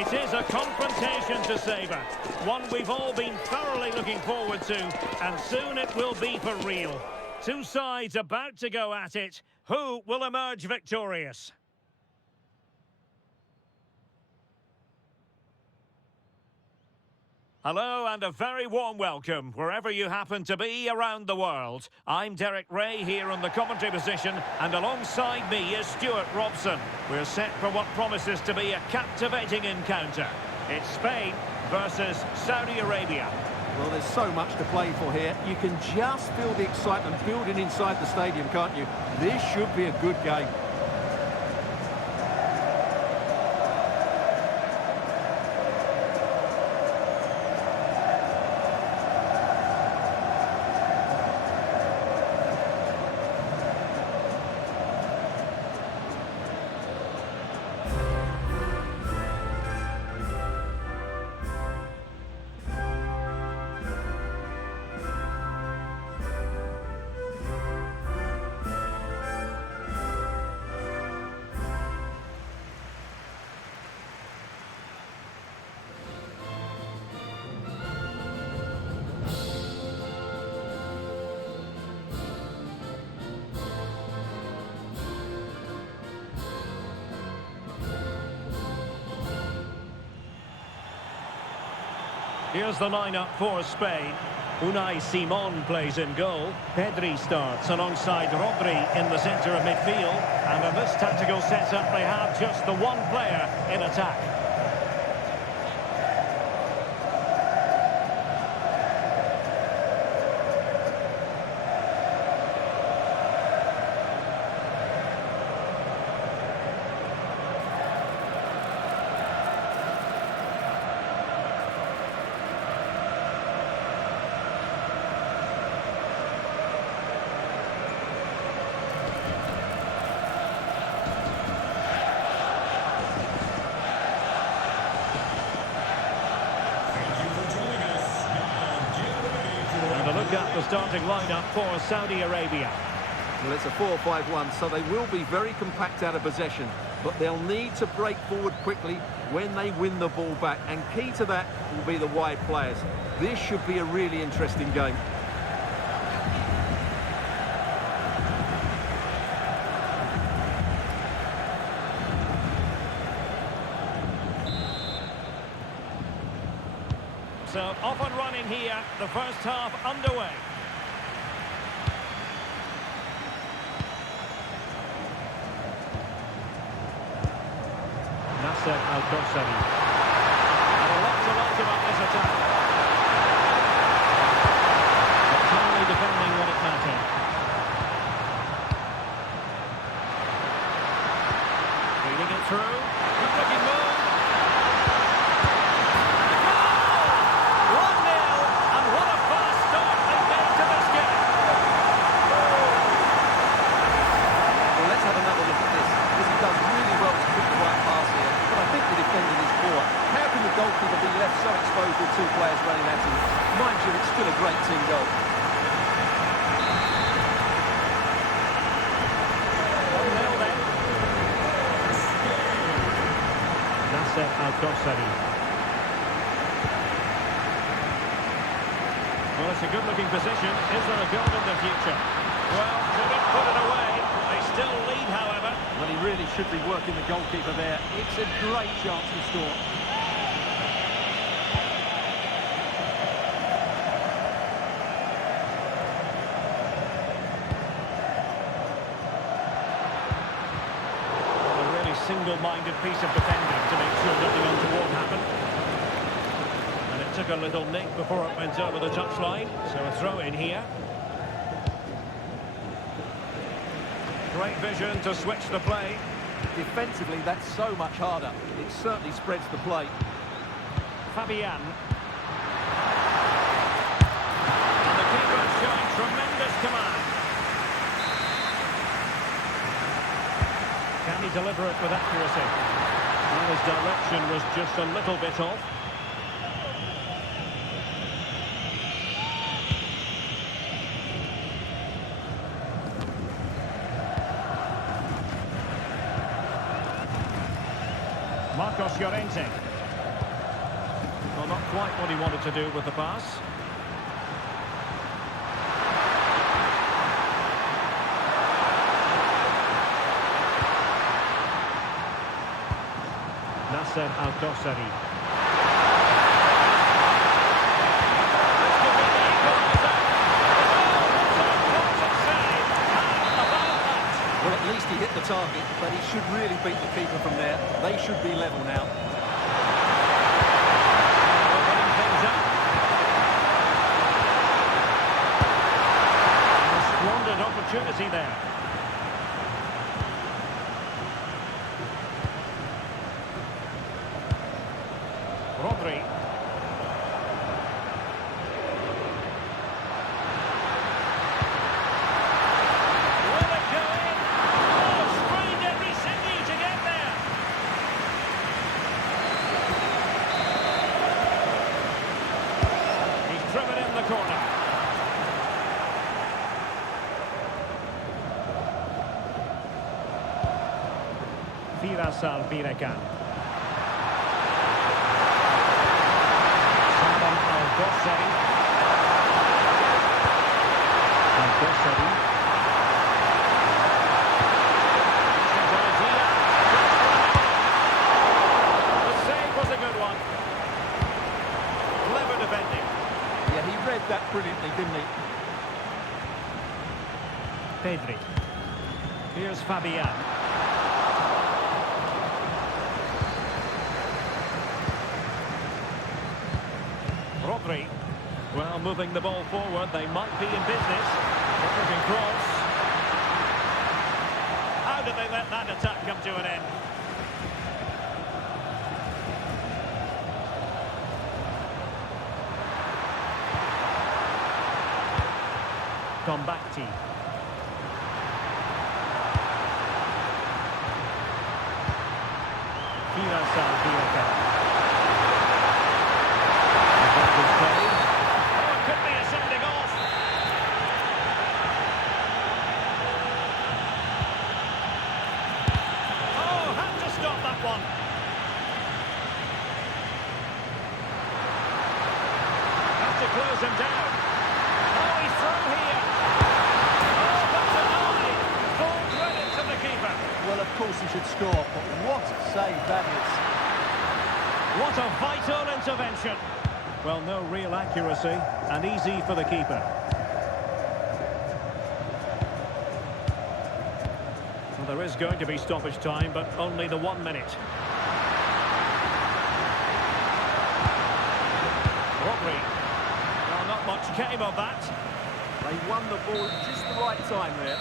It is a confrontation to savour, one we've all been thoroughly looking forward to, and soon it will be for real. Two sides about to go at it. Who will emerge victorious? Hello and a very warm welcome wherever you happen to be around the world. I'm Derek Ray here on the commentary position, and alongside me is Stuart Robson. We're set for what promises to be a captivating encounter. It's Spain versus Saudi Arabia. Well, there's so much to play for here. You can just feel the excitement building inside the stadium, can't you? This should be a good game. Here's the lineup for Spain. Unai Simon plays in goal. Pedri starts alongside Rodri in the centre of midfield. And in this tactical setup, they have just the one player in attack. Look at the starting lineup for Saudi Arabia. Well, it's a 4-5-1, so they will be very compact out of possession, but they'll need to break forward quickly when they win the ball back, and key to that will be the wide players. This should be a really interesting game. So off and running here, the first half underway. Nasser Al-Kosari. And a lot to like about this attack. But only defending when it mattered. Feeding it through. Good looking move. Goalkeeper be left so exposed with two players running at him. Mind you, it's still a great team goal. 1-0 then. Nasser Al-Kosari. Well, it's a good-looking position. Is there a goal in the future? Well, couldn't put it away. They still lead, however. Well, he really should be working the goalkeeper there. It's a great chance to score. Single-minded piece of defending to make sure nothing untoward happened. And it took a little nick before it went over the touchline, so a throw in here. Great vision to switch the play. Defensively, that's so much harder. It certainly spreads the play. Fabian. And the keeper showing tremendous command. Can he deliver it with accuracy? Well, his direction was just a little bit off. Marcos Llorente. Well, not quite what he wanted to do with the pass. Nasser Al-Dossari. Well, at least he hit the target, but he should really beat the keeper from there. They should be level now. Opening things up. A squandered opportunity there. Rodri. Will it go in? Oh, strained every sinew to get there. He's driven in the corner. Firas Al-Bireka. Al-Dossari. Al-Dossari. The save was a good one. Clever defending. Yeah, he read that brilliantly, didn't he? Pedri. Here's Fabian. Rodri. Well, moving the ball forward, they might be in business. Looking cross. How did they let that attack come to an end? Combatti. Firas Al-Bireka. Played. Oh, it could be a sending off. Oh, had to stop that one. Has to close him down. Oh, he's through here. Oh, but denied. Full credit to the keeper. Well, of course he should score, but what a save that is. What a vital intervention. Well, no real accuracy, and easy for the keeper. Well, there is going to be stoppage time, but only the 1 minute. Rodri. Well, not much came of that. They won the ball at just the right time there.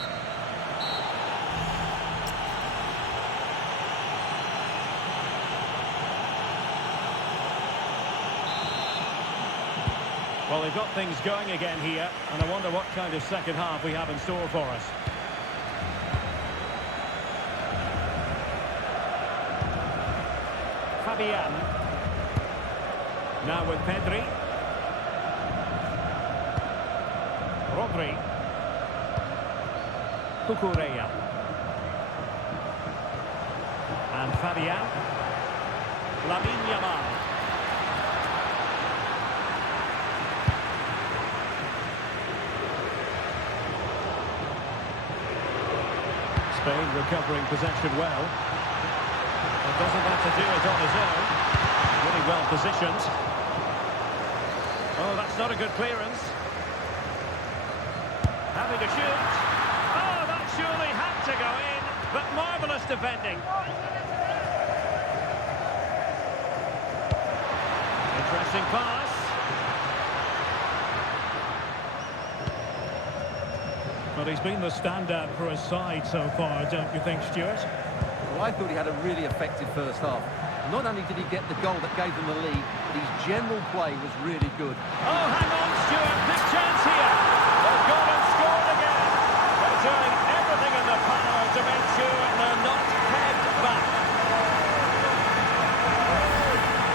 Well, they've got things going again here, and I wonder what kind of second half we have in store for us. Fabian. Now with Pedri. Rodri. Cucurella. And Fabian. Lamine Yamal. Spain recovering possession well. But doesn't have to do it on his own. Really well positioned. Oh, that's not a good clearance. Having to shoot. Oh, that surely had to go in. But marvellous defending. Interesting pass. But he's been the standout for his side so far, don't you think, Stuart? Well, I thought he had a really effective first half. Not only did he get the goal that gave them the lead, but his general play was really good. Oh, hang on, Stuart. Big chance here. They've gone and scored again. They're doing everything in their power to make sure they're not pegged back.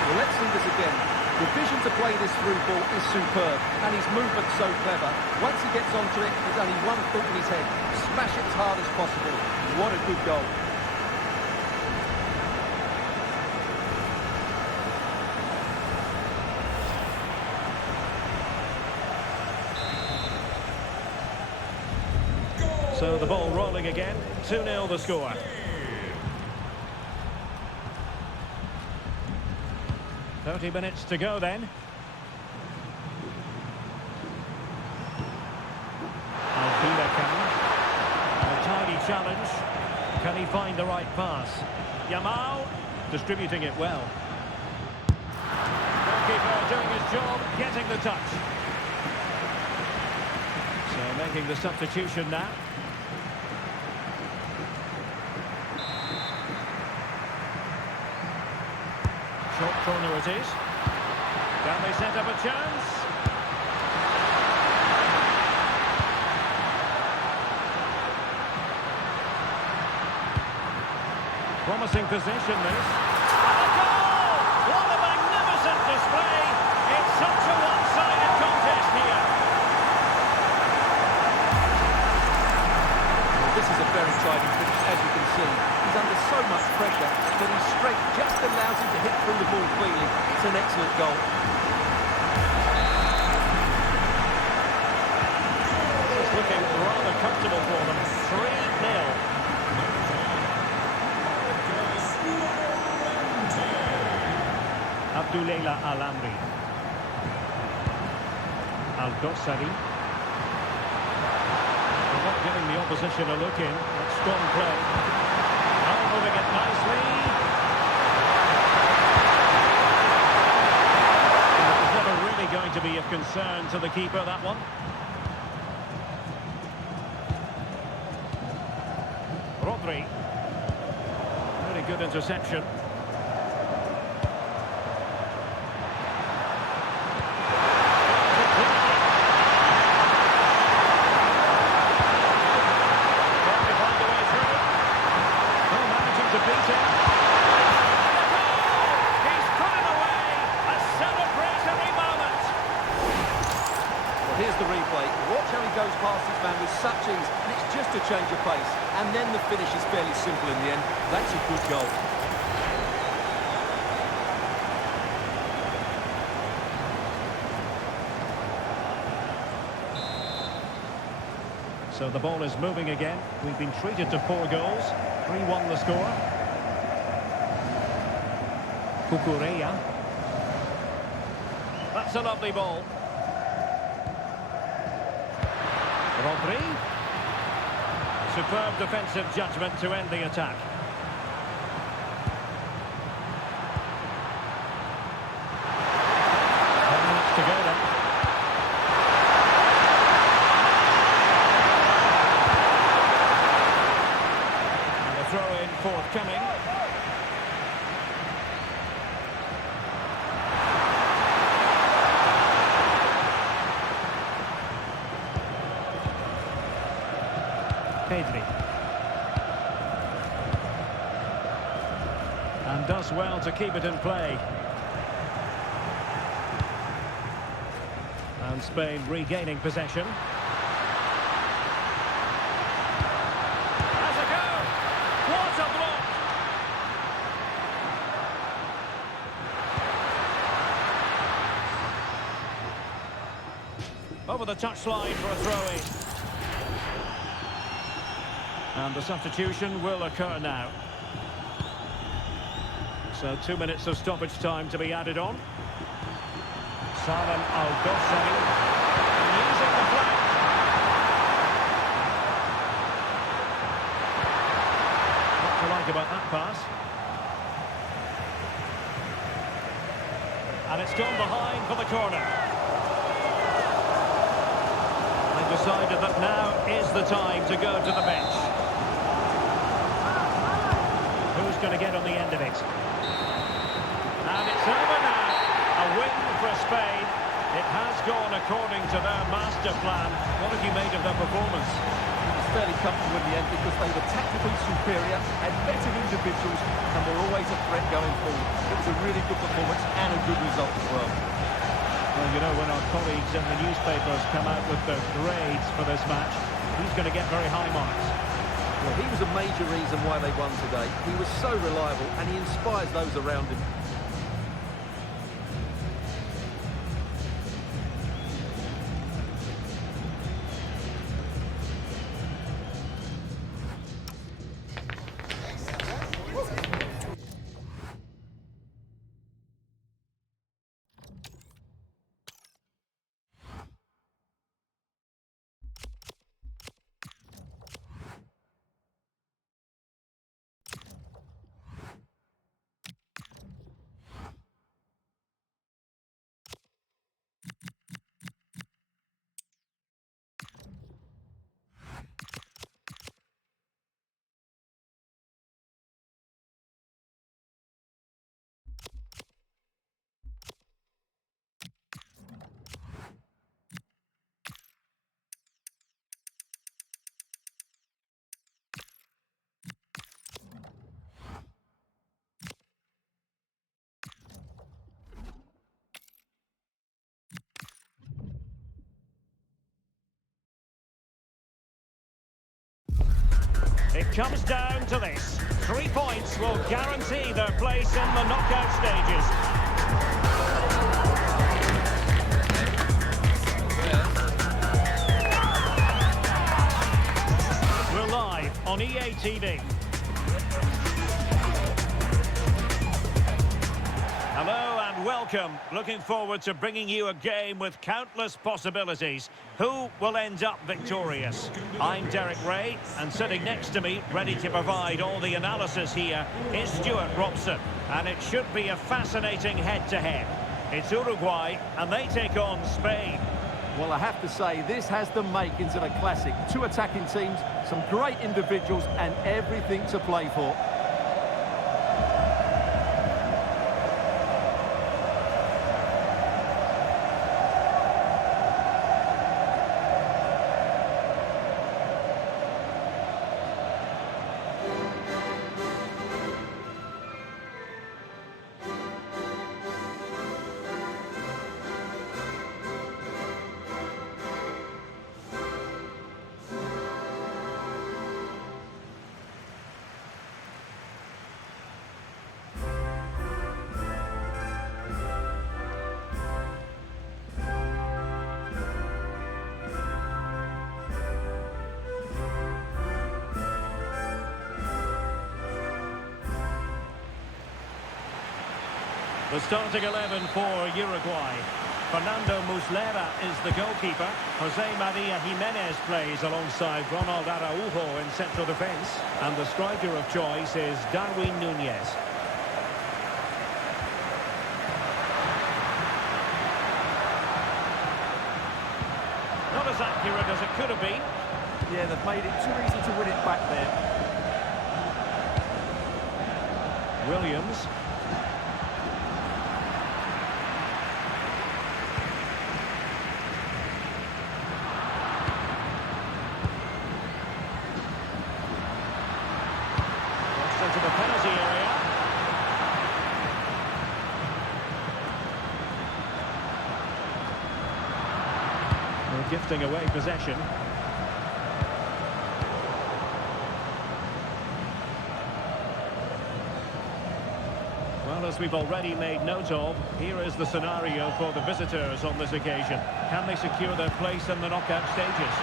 Well, let's see this again. The vision to play this through ball is superb, and his movement's so clever. Once he gets onto it, there's only one thought in his head. Smash it as hard as possible. What a good goal. So the ball rolling again. 2-0 the score. .30 to go then. A tidy challenge. Can he find the right pass? Yamal distributing it well. Goalkeeper doing his job, getting the touch. So making the substitution now. Short corner it is. Can they set up a chance? Promising position this. And a goal! What a magnificent display! It's such a one-sided contest here. Well, this is a very tidy finish, as you can see. He's under so much pressure, but his strength just allows him to hit through the ball cleanly. It's an excellent goal. It's looking rather comfortable for them. 3-0. Abdullah Al-Amri. Al-Dossari. They're not giving the opposition a look in. That's strong play. Now moving it nicely. And it was never really going to be of concern to the keeper, that one. Rodri. Really good interception. Here's the replay. Watch how he goes past his man with such ease, and it's just a change of pace. And then the finish is fairly simple in the end. That's a good goal. So the ball is moving again. We've been treated to 4 goals. 3-1 the score. Cucurella. That's a lovely ball. Rodri. Superb defensive judgment to end the attack. To go then. And a throw in forthcoming. Pedri. And does well to keep it in play. And Spain regaining possession. Has a go! What a block! Over the touchline for a throw-in. And the substitution will occur now. So 2 minutes of stoppage time to be added on. Salem Al-Dossari using the flank. What do you like about that pass? And it's gone behind for the corner. They've decided that now is the time to go to the bench. Who's going to get on the end of it? And it's over now. A win for Spain. It has gone according to their master plan. What have you made of their performance? It's fairly comfortable in the end because they were tactically superior, had better individuals, and were always a threat going forward. It was a really good performance and a good result as well. Well, you know, when our colleagues in the newspapers come out with their grades for this match, he's going to get very high marks. Well, he was a major reason why they won today. He was so reliable and he inspires those around him. comes down to this. 3 points will guarantee their place in the knockout stages. We're live on EA TV. Hello and welcome. Looking forward to bringing you a game with countless possibilities. Who will end up victorious? I'm Derek Ray, and sitting next to me, ready to provide all the analysis here, is Stuart Robson. And it should be a fascinating head-to-head. It's Uruguay, and they take on Spain. Well, I have to say, this has the makings of a classic. Two attacking teams, some great individuals, and everything to play for. The starting 11 for Uruguay. Fernando Muslera is the goalkeeper. Jose Maria Jimenez plays alongside Ronald Araujo in central defence. And the striker of choice is Darwin Núñez. Not as accurate as it could have been. Yeah, they've made it too easy to win it back there. Williams. Into the penalty area. They're gifting away possession. Well, as we've already made note of, here is the scenario for the visitors on this occasion. Can they secure their place in the knockout stages?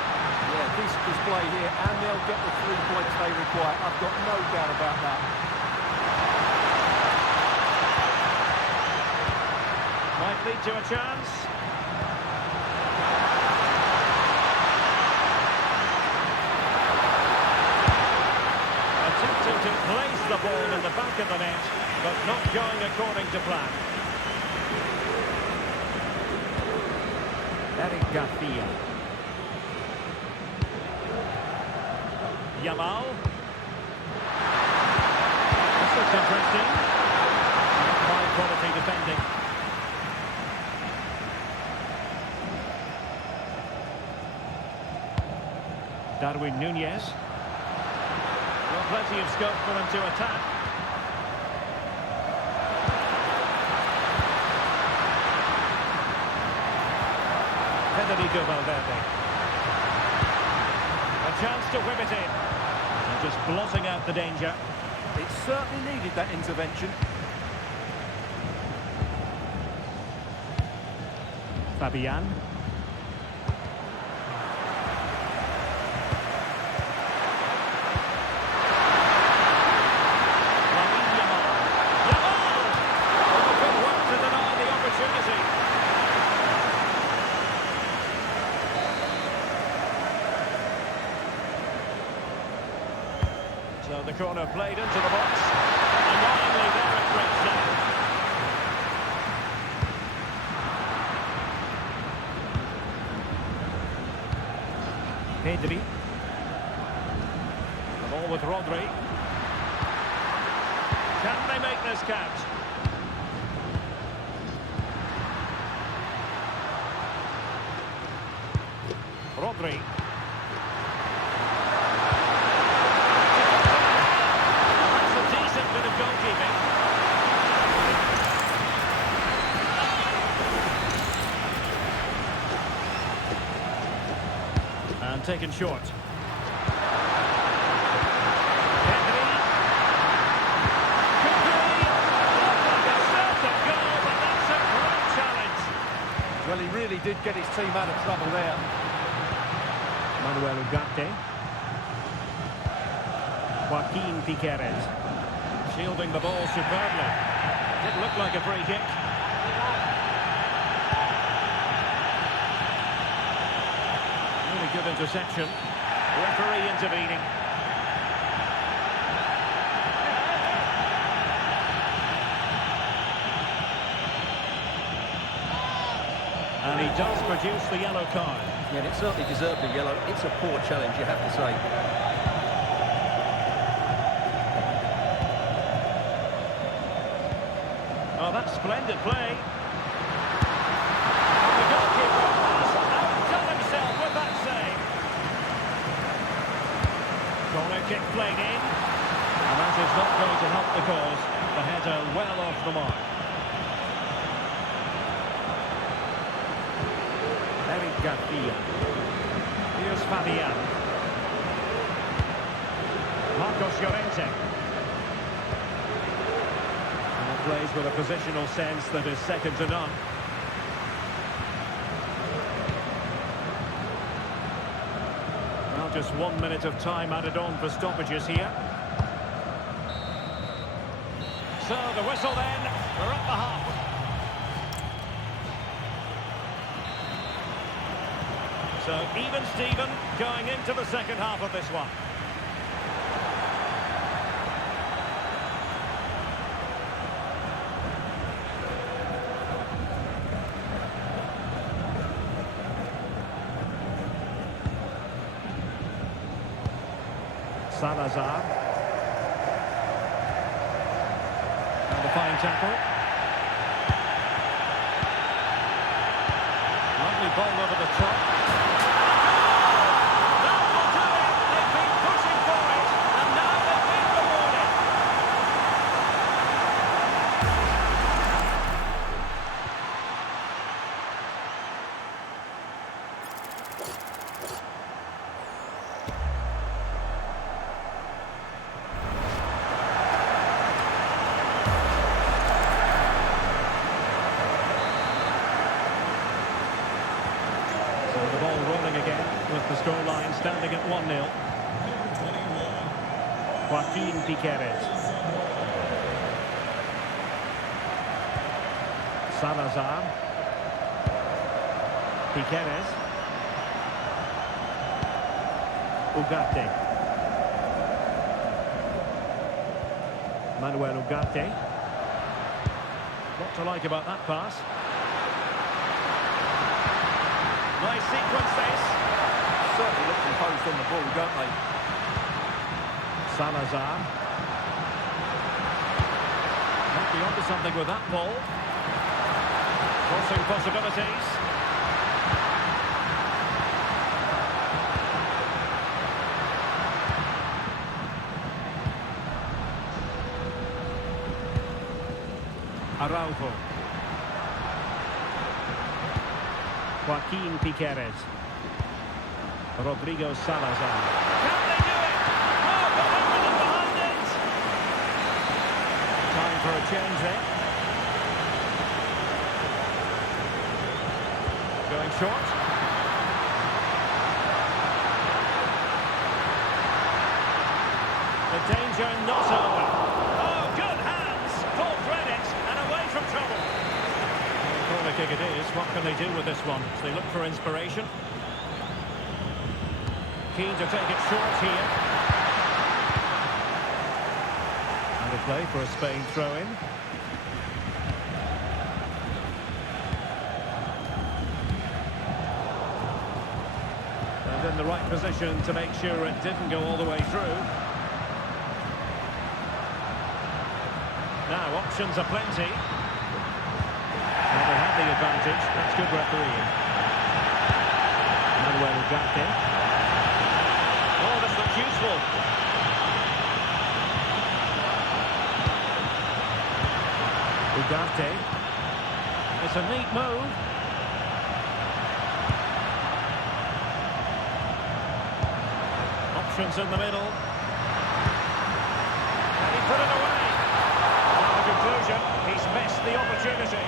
Yeah, decent display here, and they'll get the 3 points they require. I've got no doubt about that. Might lead to a chance. Attempting to place the ball in the back of the net, but not going according to plan. Eric Garcia. Yamal. This looks interesting. High quality defending. Darwin Núñez. Well, plenty of scope for him to attack. Federico Valverde. A chance to whip it in. Just blotting out the danger. It certainly needed that intervention. Fabian. Yamal! Oh, good work to deny the opportunity. So the corner played into the box. Annoyingly there it breaks down. Pedri. The ball with Rodri. Can they make this count? Rodri. That's a decent bit of goalkeeping. And taken short. really did get his team out of trouble there. Manuel Ugarte. Joaquin Piqueres. Shielding the ball superbly. Didn't look like a free kick. Really good interception. Referee intervening. And he does produce the yellow card. Yeah, and it certainly deserved a yellow. It's a poor challenge, you have to say. Oh, that's splendid play. And the goalkeeper has outdone himself with that save. Corner kick played in. And that is not going to help the cause. The header well off the mark. Eric Garcia. Here's Fabian. Marcos Llorente. And plays with a positional sense that is second to none. Well, just 1 minute of time added on for stoppages here. So the whistle then, we're at the half. So even Steven going into the second half of this one. Salazar. And a fine tackle. Lovely ball over the top. That will do it. They've been pushing for it, and now they've been rewarded. The ball rolling again with the scoreline standing at 1-0. Joaquin Piqueres. Salazar. Piqueres. Ugarte. Manuel Ugarte. What to like about that pass? Nice sequence this. Certainly look composed on the ball, don't they? Salazar. Might be onto something with that ball. Crossing possibilities. Araujo. Joaquin Piqueres. Rodrigo Salazar. Can they do it? Oh, but open behind it. Time for a change there. Going short. The danger not over. Oh, good hands. Full credit and away from trouble. Corner kick it is. What can they do with this one? They look for inspiration. Keen to take it short here. And a play for a Spain throw-in. And in the right position to make sure it didn't go all the way through. Now, options are plenty. They have the advantage. That's good refereeing. Manuel Ugarte. Oh, this looks useful. Ugarte. It's a neat move. Options in the middle. And he put it away. Now the conclusion, he's missed the opportunity.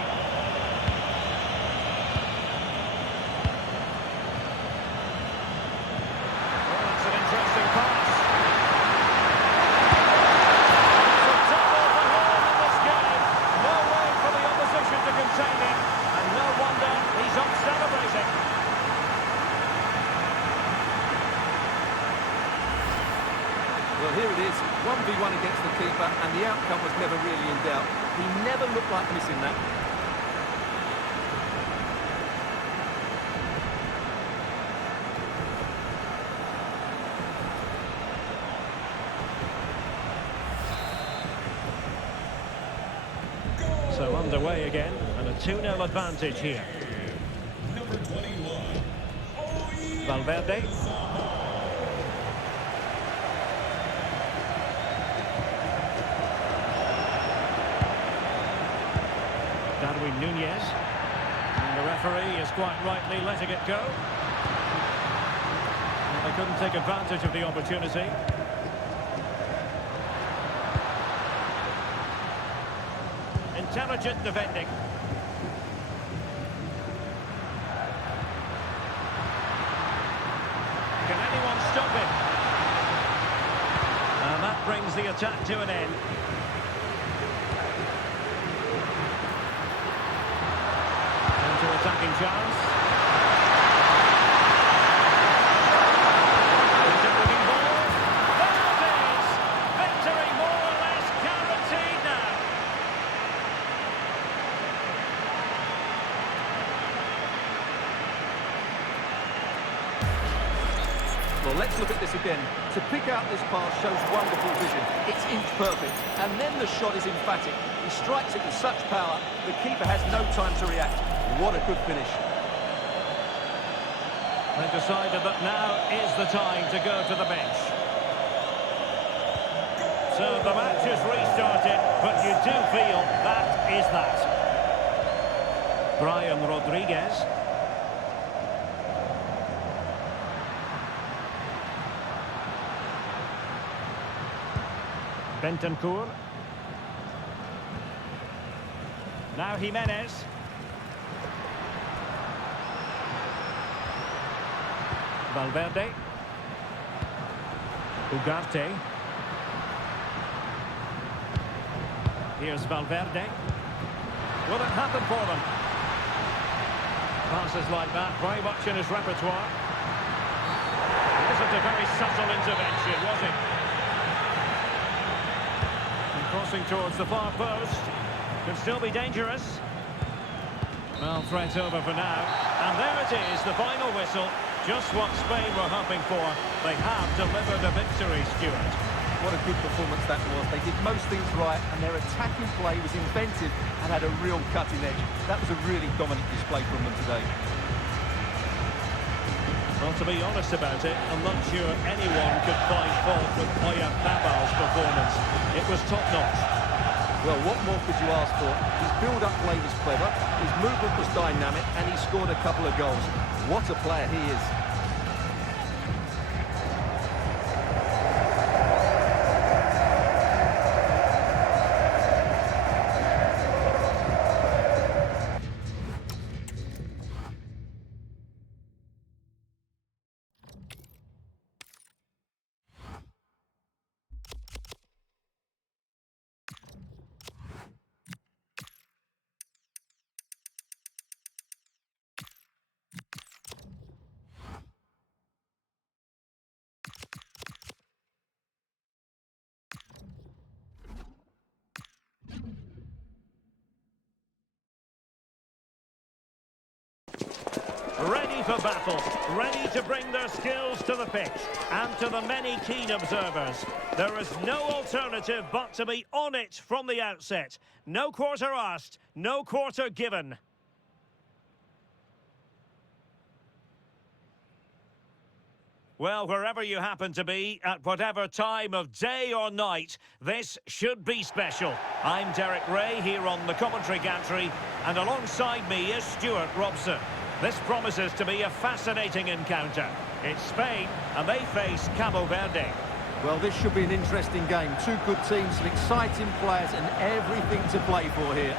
entertaining, and no wonder he's up celebrating. Well, here it is, 1v1 against the keeper, and the outcome was never really in doubt. He never looked like missing that. So underway again, and a 2-0 advantage here. Number 21. Valverde. Darwin Nunez. And the referee is quite rightly letting it go. Well, they couldn't take advantage of the opportunity. Intelligent defending. Can anyone stop him? And that brings the attack to an end. Attacking chance. Winning ball. There it is! Victory more or less guaranteed now. Well, let's look at this again. To pick out this pass shows wonderful vision. It's inch perfect, and then the shot is emphatic. He strikes it with such power, the keeper has no time to react. What a good finish. They decided that now is the time to go to the bench. So the match is restarted, but you do feel that is that. Brian Rodriguez. Bentancur. Now Jimenez. Valverde. Ugarte. Here's Valverde. Will it happen for them? Passes like that, very much in his repertoire. It wasn't a very subtle intervention, was it? And crossing towards the far post. Could still be dangerous. Well, threat over for now. And there it is, the final whistle. Just what Spain were hoping for. They have delivered a victory, Stuart. What a good performance that was. They did most things right, and their attacking play was inventive and had a real cutting edge. That was a really dominant display from them today. Well, to be honest about it, I'm not sure anyone could find fault with Oyarzábal's performance. It was top-notch. Well, what more could you ask for? His build-up play was clever, his movement was dynamic, and he scored a couple of goals. What a player he is. Ready for battle, ready to bring their skills to the pitch, and to the many keen observers. There is no alternative but to be on it from the outset. No quarter asked, no quarter given. Well, wherever you happen to be, at whatever time of day or night, this should be special. I'm Derek Ray here on the commentary gantry, and alongside me is Stuart Robson. This promises to be a fascinating encounter. It's Spain, and they face Cabo Verde. Well, this should be an interesting game. Two good teams, some exciting players, and everything to play for here.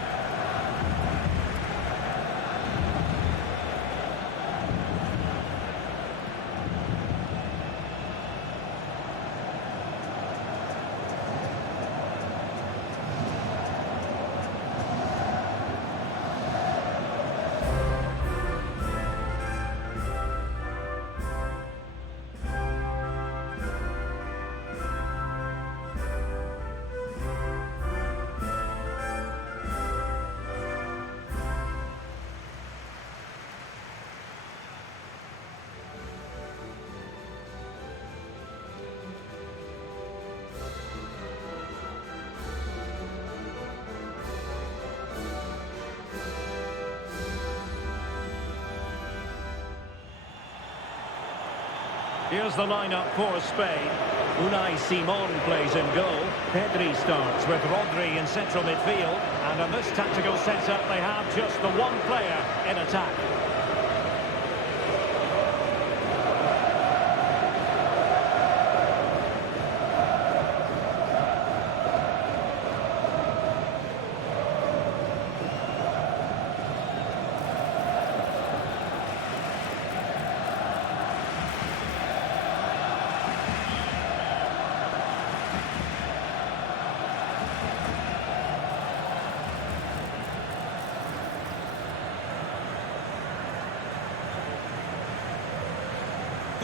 Here's the lineup for Spain. Unai Simon plays in goal. Pedri starts with Rodri in central midfield. And in this tactical setup, they have just the one player in attack.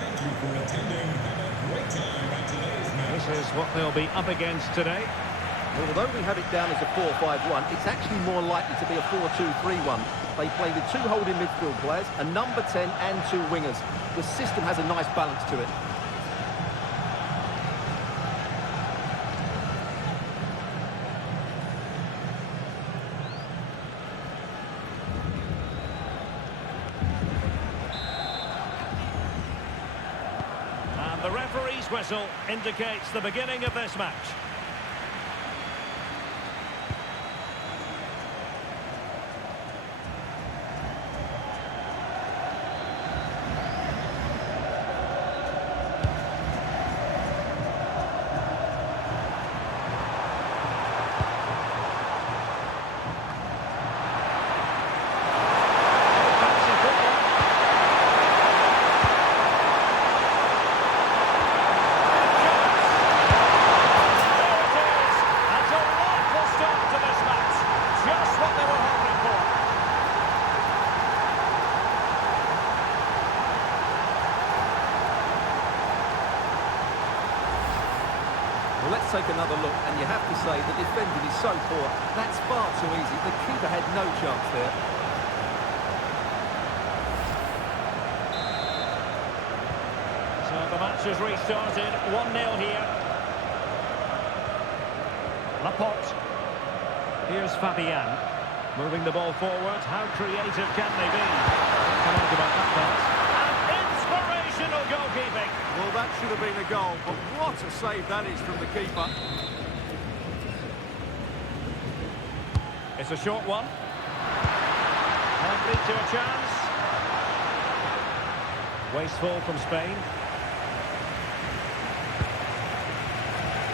Thank you for attending. Have a great time at today's match. This is what they'll be up against today. Well, although we have it down as a 4-5-1, it's actually more likely to be a 4-2-3-1. They play with two holding midfield players, a number 10 and two wingers. The system has a nice balance to it. And the referee's whistle indicates the beginning of this match. Well, let's take another look, and you have to say the defending is so poor. That's far too easy. The keeper had no chance there. So the match has restarted. 1-0 here. Laporte. Here's Fabian. Moving the ball forward. How creative can they be? Come on about that pass. And inspirational goalkeeping. Well, that should have been a goal, but what a save that is from the keeper. It's a short one. Might lead to a chance. Wasteful from Spain.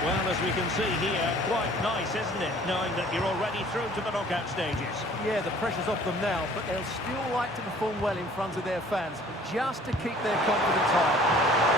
Well, as we can see here, quite nice, isn't it? Knowing that you're already through to the knockout stages. Yeah, the pressure's off them now, but they'll still like to perform well in front of their fans, just to keep their confidence high.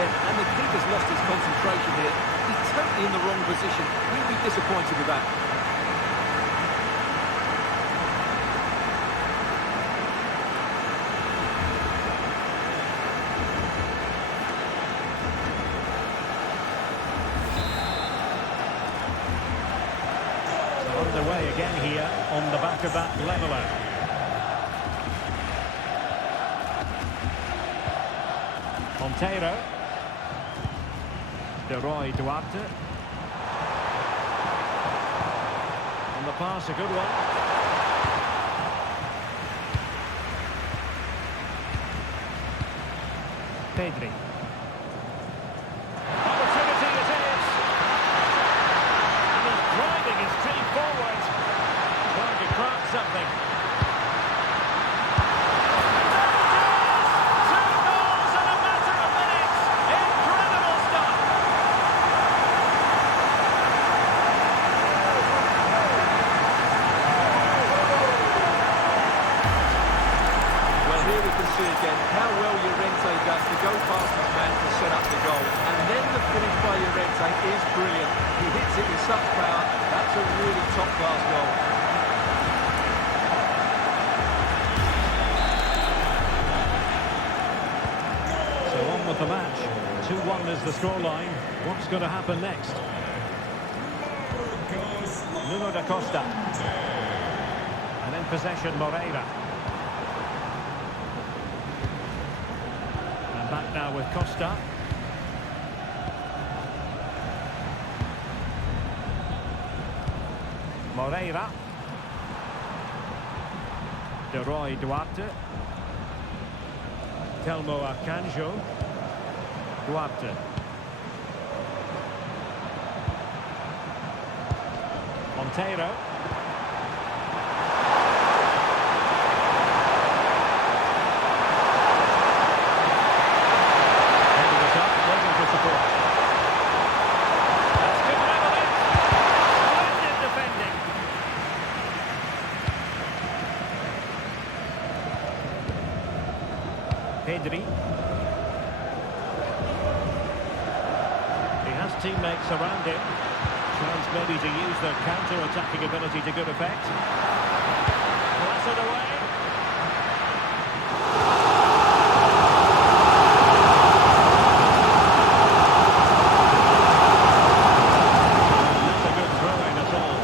And the keeper's lost his concentration here. He's totally in the wrong position. He'll be disappointed with that. So underway again here on the back of that leveller. Monteiro. De Roy Duarte. On the pass, a good one. Pedri. Opportunity it is. And he's driving his team forward. Trying to craft something. Again, how well Llorente does to go past his man to set up the goal. And then the finish by Llorente is brilliant. He hits it with such power. That's a really top-class goal. So on with the match. 2-1 is the scoreline. What's going to happen next? Nuno da Costa. And in possession, Moreira. And back now with Costa. Moreira. De Roy Duarte. Telmo Akanjo. Duarte. Monteiro. Heading it up, waiting for support. That's good leveling. Splendid defending. Pedri. He has teammates around him. Chance maybe to use their counter-attacking ability to good effect. Blasted away. Not a good throw-in at all.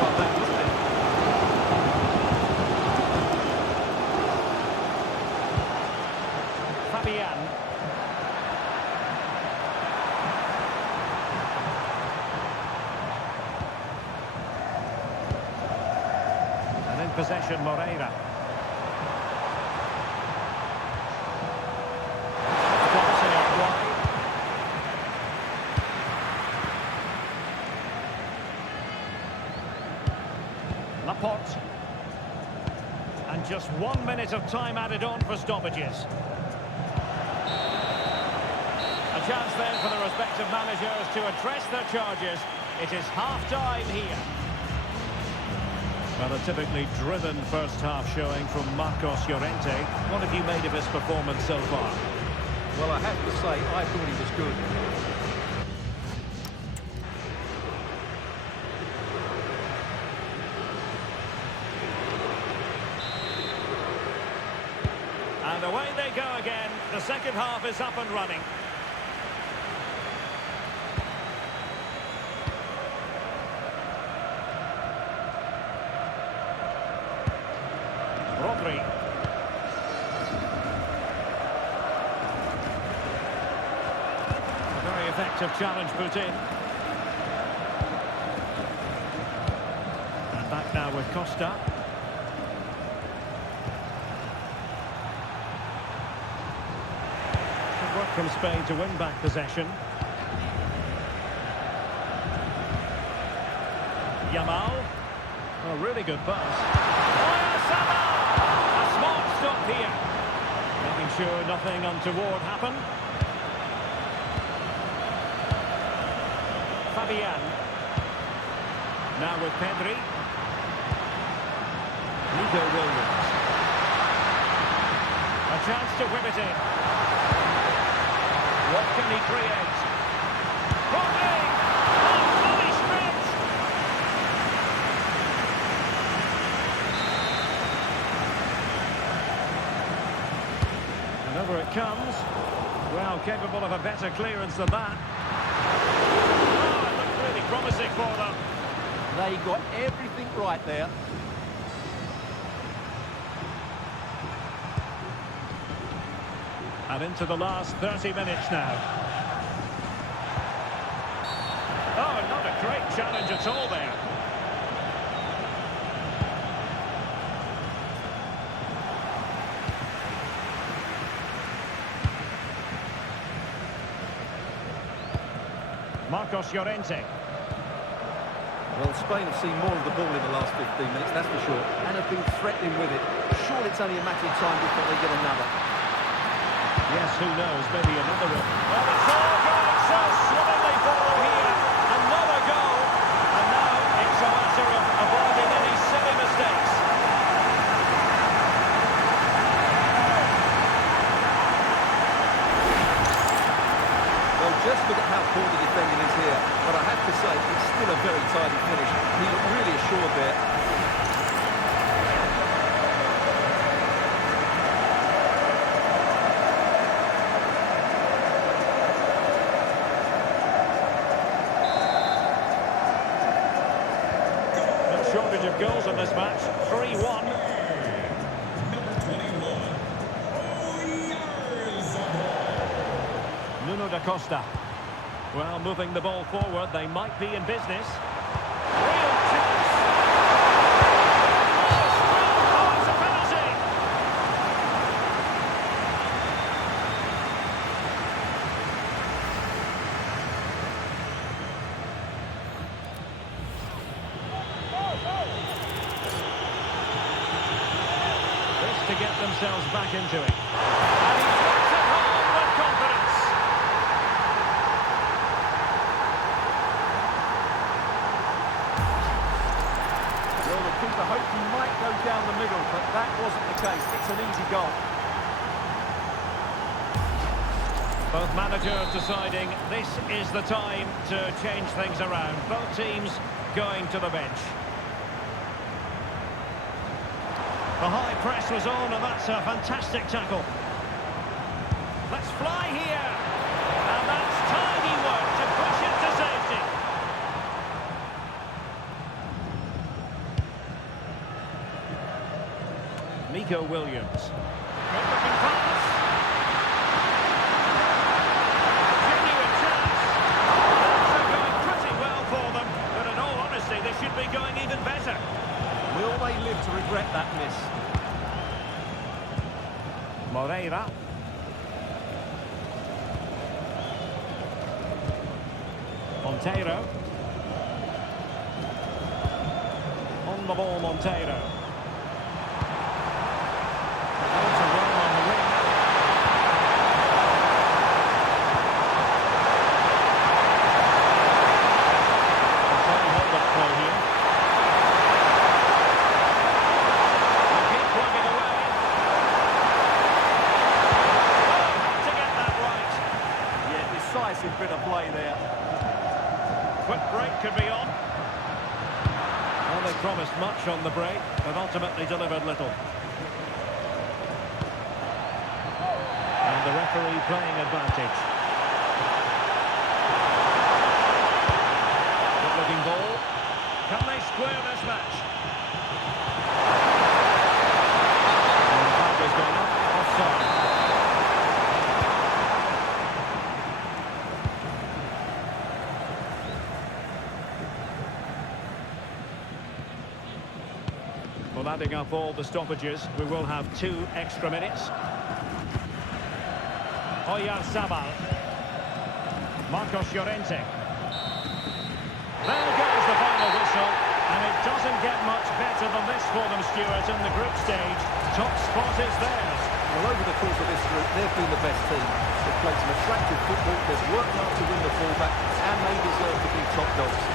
Well, that wasn't it. Fabian. Possession, Moreira. Crossing out wide. Laporte. And just 1 minute of time added on for stoppages. A chance then for the respective managers to address their charges. It is half-time here. Well, a typically driven first half showing from Marcos Llorente. What have you made of his performance so far? Well, I have to say, I thought he was good. And away they go again. The second half is up and running. Rodri. A very effective challenge put in. And back now with Costa. Good work from Spain to win back possession. Yamal. A really good pass. A smart stop here. Making sure nothing untoward happened. Fabian. Now with Pedri. Nico Williams. A chance to whip it in. What can he create? Rodri! Fully stretched! And over it comes. Well, capable of a better clearance than that. Oh, it looked really promising for them. They got everything right there. And into the last 30 minutes now. Oh, not a great challenge at all there. Marcos Llorente. Well, Spain have seen more of the ball in the last 15 minutes, that's for sure, and have been threatening with it. Surely it's only a matter of time before they get another. Yes, who knows, maybe another one. Well, it's all going so swimmingly for them here. Another goal. And now it's a matter of avoiding any silly mistakes. Well, just look at how poor the defending is here. But I have to say, it's still a very tidy finish. He looked really assured there. both goals in this match. 3-1. Number 21. Nuno da Costa. Well, moving the ball forward, they might be in business. Real chance. Oh, it's a penalty. This to get themselves back into it. And he puts it home with confidence. Well, the keeper hoped he might go down the middle, but that wasn't the case. It's an easy goal. Both managers deciding this is the time to change things around. Both teams going to the bench. The high press was on, and that's a fantastic tackle. Let's fly here. And that's tidy work to push it to safety. Nico Williams. Good looking pass. Genuine chance. Things are going pretty well for them, but in all honesty, they should be going even better. Will they live to regret that miss? Moreira. Monteiro. On the ball, Monteiro. To run on the wing. Can't hold that play here. Keep plugging away. Oh, had to get that right. Yeah, decisive bit of play there. Quick break could be on. Well, they promised much on the break, but ultimately delivered little. And the referee playing advantage. Good-looking ball. Can they square this match? And the flag has gone up. Offside. Well, adding up all the stoppages, we will have 2 extra minutes. Oyarzabal. Marcos Llorente. There goes the final whistle, and it doesn't get much better than this for them, Stuart, in the group stage. Top spot is theirs. Well, over the course of this group, they've been the best team. They've played some attractive football, they've worked hard to win the ball back, and they deserve to be top dogs.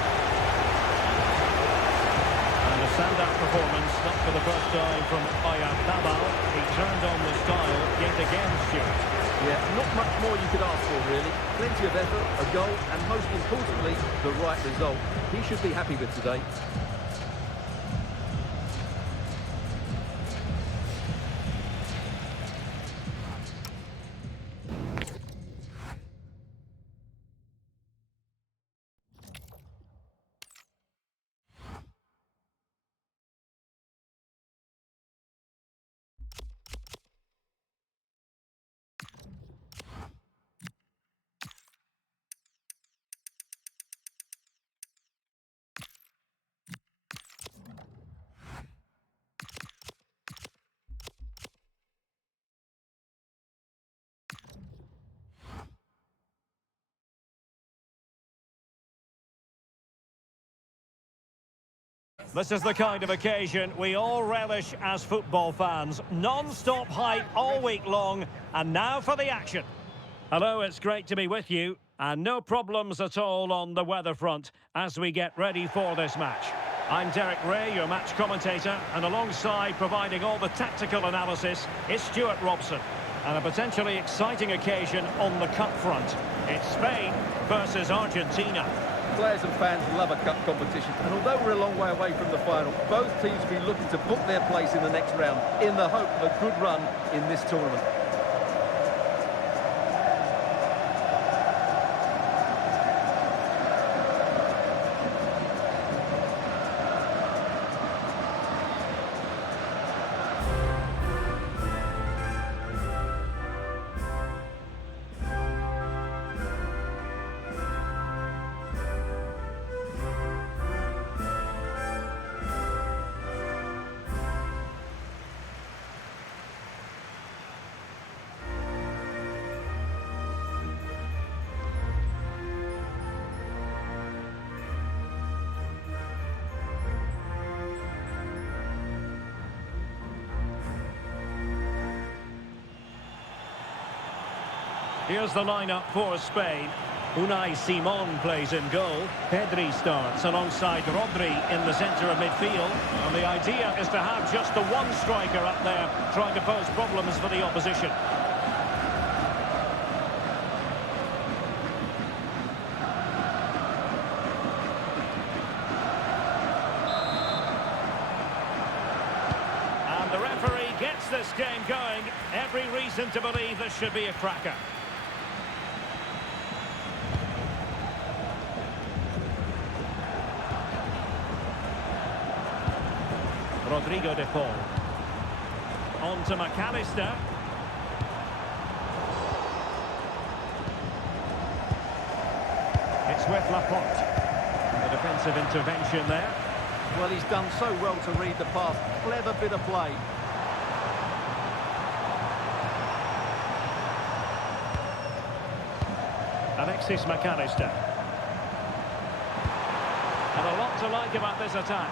And a standout performance, not for the first time from Oyarzabal. He turned on the style yet again, Stuart. Yeah, not much more you could ask for, really. Plenty of effort, a goal, and most importantly, the right result. He should be happy with today. This is the kind of occasion we all relish as football fans. Non-stop hype all week long, and now for the action. Hello, it's great to be with you, and no problems at all on the weather front as we get ready for this match. I'm Derek Ray, your match commentator, and alongside providing all the tactical analysis is Stuart Robson. And a potentially exciting occasion on the cup front. It's Spain versus Argentina. Players and fans love a cup competition, and although we're a long way away from the final, both teams will be looking to book their place in the next round in the hope of a good run in this tournament. Here's the lineup for Spain. Unai Simon plays in goal. Pedri starts alongside Rodri in the centre of midfield. And the idea is to have just the one striker up there trying to pose problems for the opposition. And the referee gets this game going. Every reason to believe this should be a cracker. Rodrigo de Paul. On to McAllister. It's with Laporte. The defensive intervention there. Well, he's done so well to read the pass. Clever bit of play. Alexis McAllister. And a lot to like about this attack.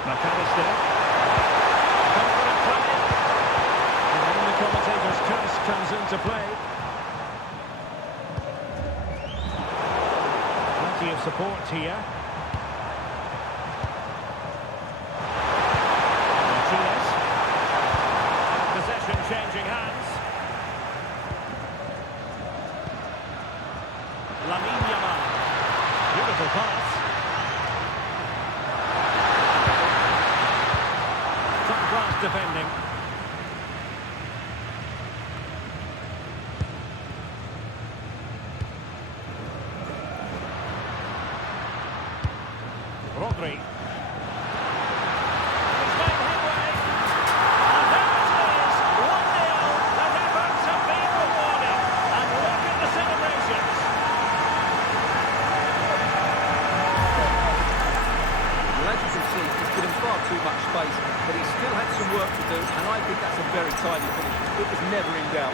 McAllister. Confident play. And then the commentator's curse comes into play. Plenty of support here. Martinez. Possession changing hands. Lamine Yamal. Beautiful pass. Top-class defending. Rodri. He's made headway. And there it is. 1-0. The efforts have been rewarded. And look at the celebrations. Well, as you can see, he's given far too much space, but he still had some work to do, and I think that's a very tidy finish. It was never in doubt.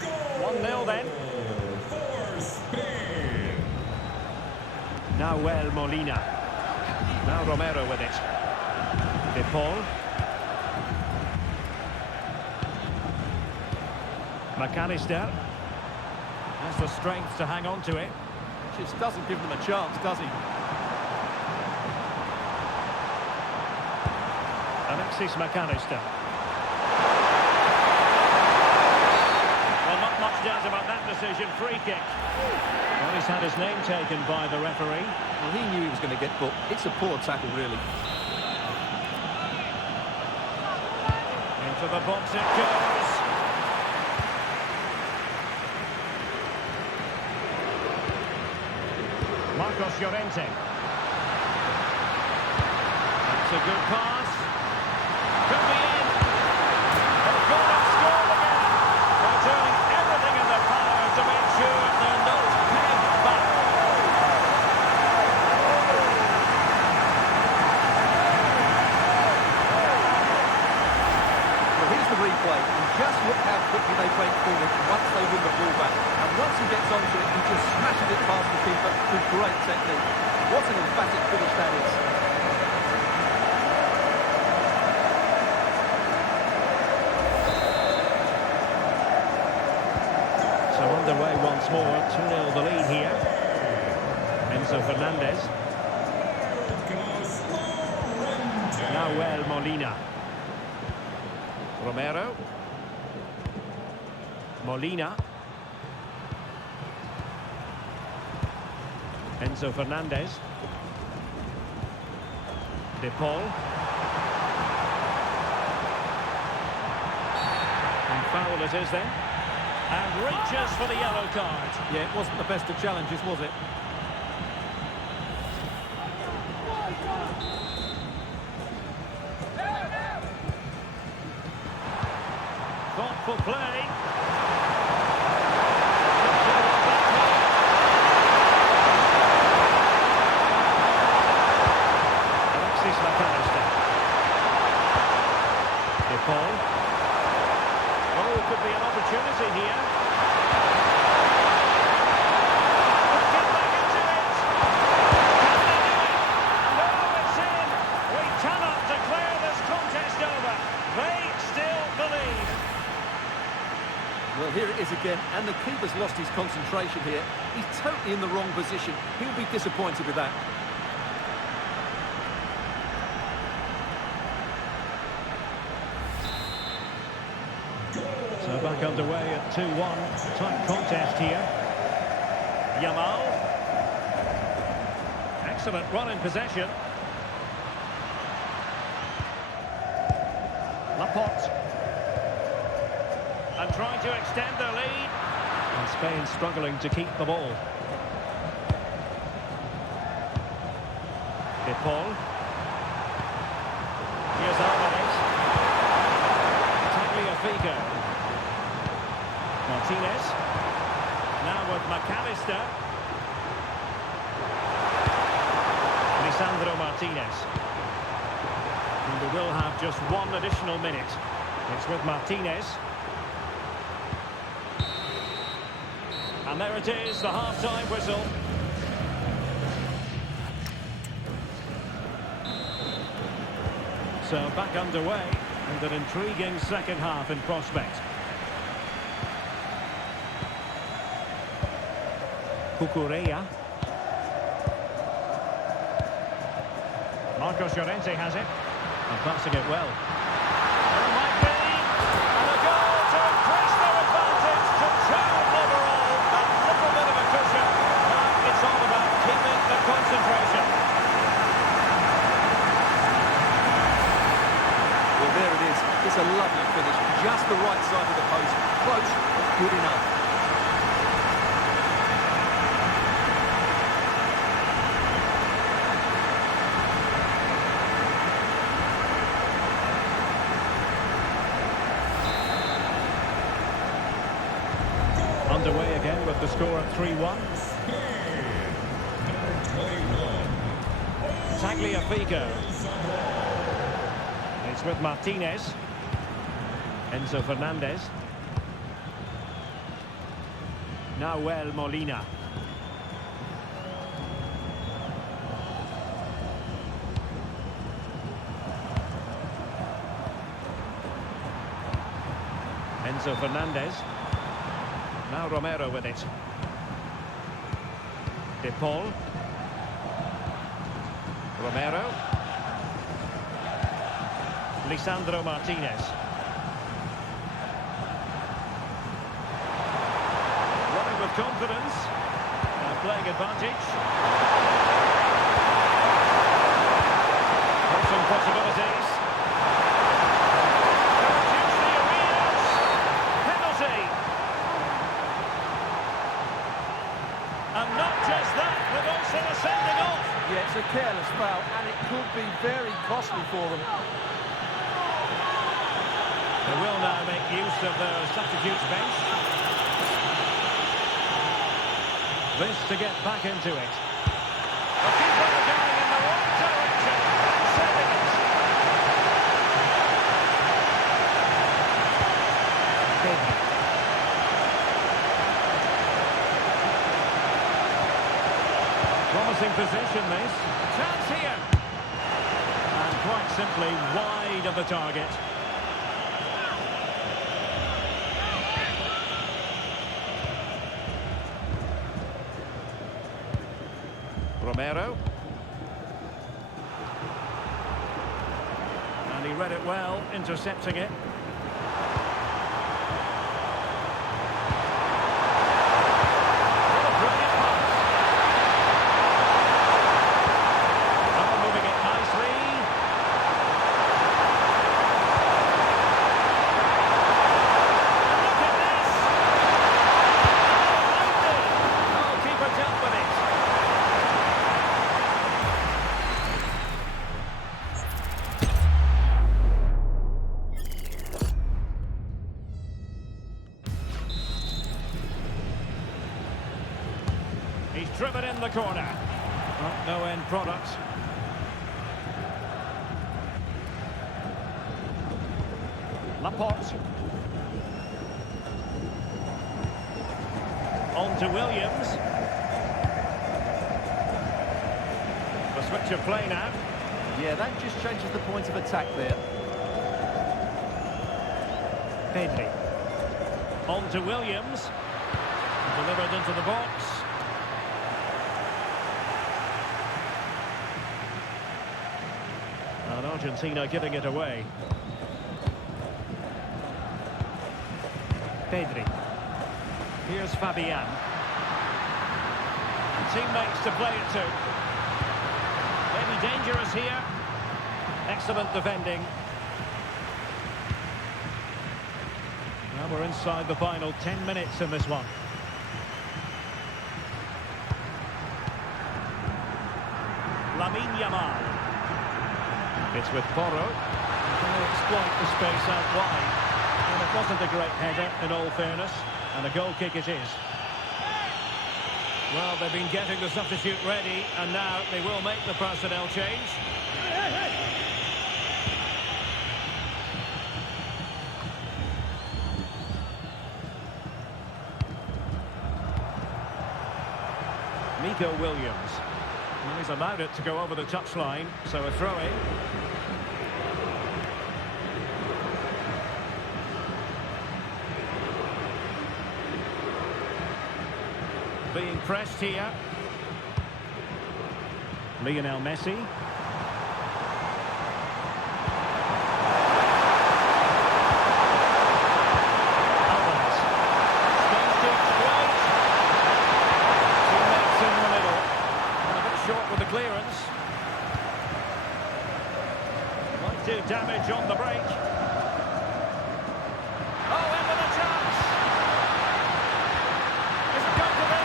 Goal 1-0 then. for Spain. Now Molina. Now Romero with it. De Paul. McAllister has the strength to hang on to it. Just doesn't give them a chance, does he? Alexis McAllister. Well, not much doubt about that decision. Free kick. Well, he's had his name taken by the referee. Well, he knew he was going to get booked. It's a poor tackle, really. Into the box it goes. Marcos Llorente. That's a good pass. Could be in. They've gone and scored again. They're doing everything in their power to make sure they're not pegged back. Well, here's the replay, and just look how quickly they break forward once they win the ball back. And once he gets onto it, he just smashes it past the keeper with great technique. What an emphatic finish that is. So underway once more, 2-0 the lead here. Enzo Fernandez. Now Molina. Romero. Molina. Enzo Fernandez. De Paul. And foul it is then. And reaches for the yellow card. Yeah, it wasn't the best of challenges, was it? Thoughtful play. Alexis McAllister. De Paul. Oh, could be an opportunity. Well, here it is again, and the keeper's lost his concentration here. He's totally in the wrong position. He'll be disappointed with that. So back underway at 2-1. Tight contest here. Yamal. Excellent run in possession. Laporte. And trying to extend their lead. And Spain struggling to keep the ball. De Paul. Here's Alvarez. Tagliafico. Martinez. Now with McAllister. Lisandro Martinez. And we will have just one additional minute. It's with Martinez. And there it is, the half-time whistle. So back underway, and an intriguing second half in prospect. Cucurella. Marcos Llorente has it, and passing it well. There might be, and a goal to increase their advantage to 2 overall. A little bit of a cushion. Now it's all about keeping the concentration. Well, there it is. It's a lovely finish. Just the right side of the post. Close, but good enough. Underway again with the score at 3-1. Tagliafico. It's with Martinez. Enzo Fernandez. Nahuel Molina. Enzo Fernandez. Now Romero with it. De Paul. Romero. Lisandro Martinez. Running with confidence. Now playing advantage. Some possibilities. And not just that, but also a sending off. Yeah, it's a careless foul, and it could be very costly for them. They will now make use of their substitutes bench. This to get back into it. The keeper going in the wrong direction, saving it. Promising position, this. Chance here. And quite simply wide of the target. Romero. And he read it well, intercepting it. He's driven in the corner. Well, no end product. Laporte. On to Williams. The switch of play now. Yeah, that just changes the point of attack there. Pedri. On to Williams. Delivered into the box. And Argentina giving it away. Pedri. Here's Fabian. And teammates to play it to. Maybe dangerous here. Excellent defending. Now we're inside the final 10 minutes in this one. Lamine Yamal. It's with Porro. Can they exploit the space out wide? And it wasn't a great header, in all fairness. And a goal kick it is. Well, they've been getting the substitute ready, and now they will make the personnel change. Nico Williams. Well, he's allowed it to go over the touchline, so a throw-in. Being pressed here. Lionel Messi. Alvarez. Space to exploit. Teammates in the middle. And a bit short with the clearance. Might do damage on the break. Oh, in with a chance. Is it going to be?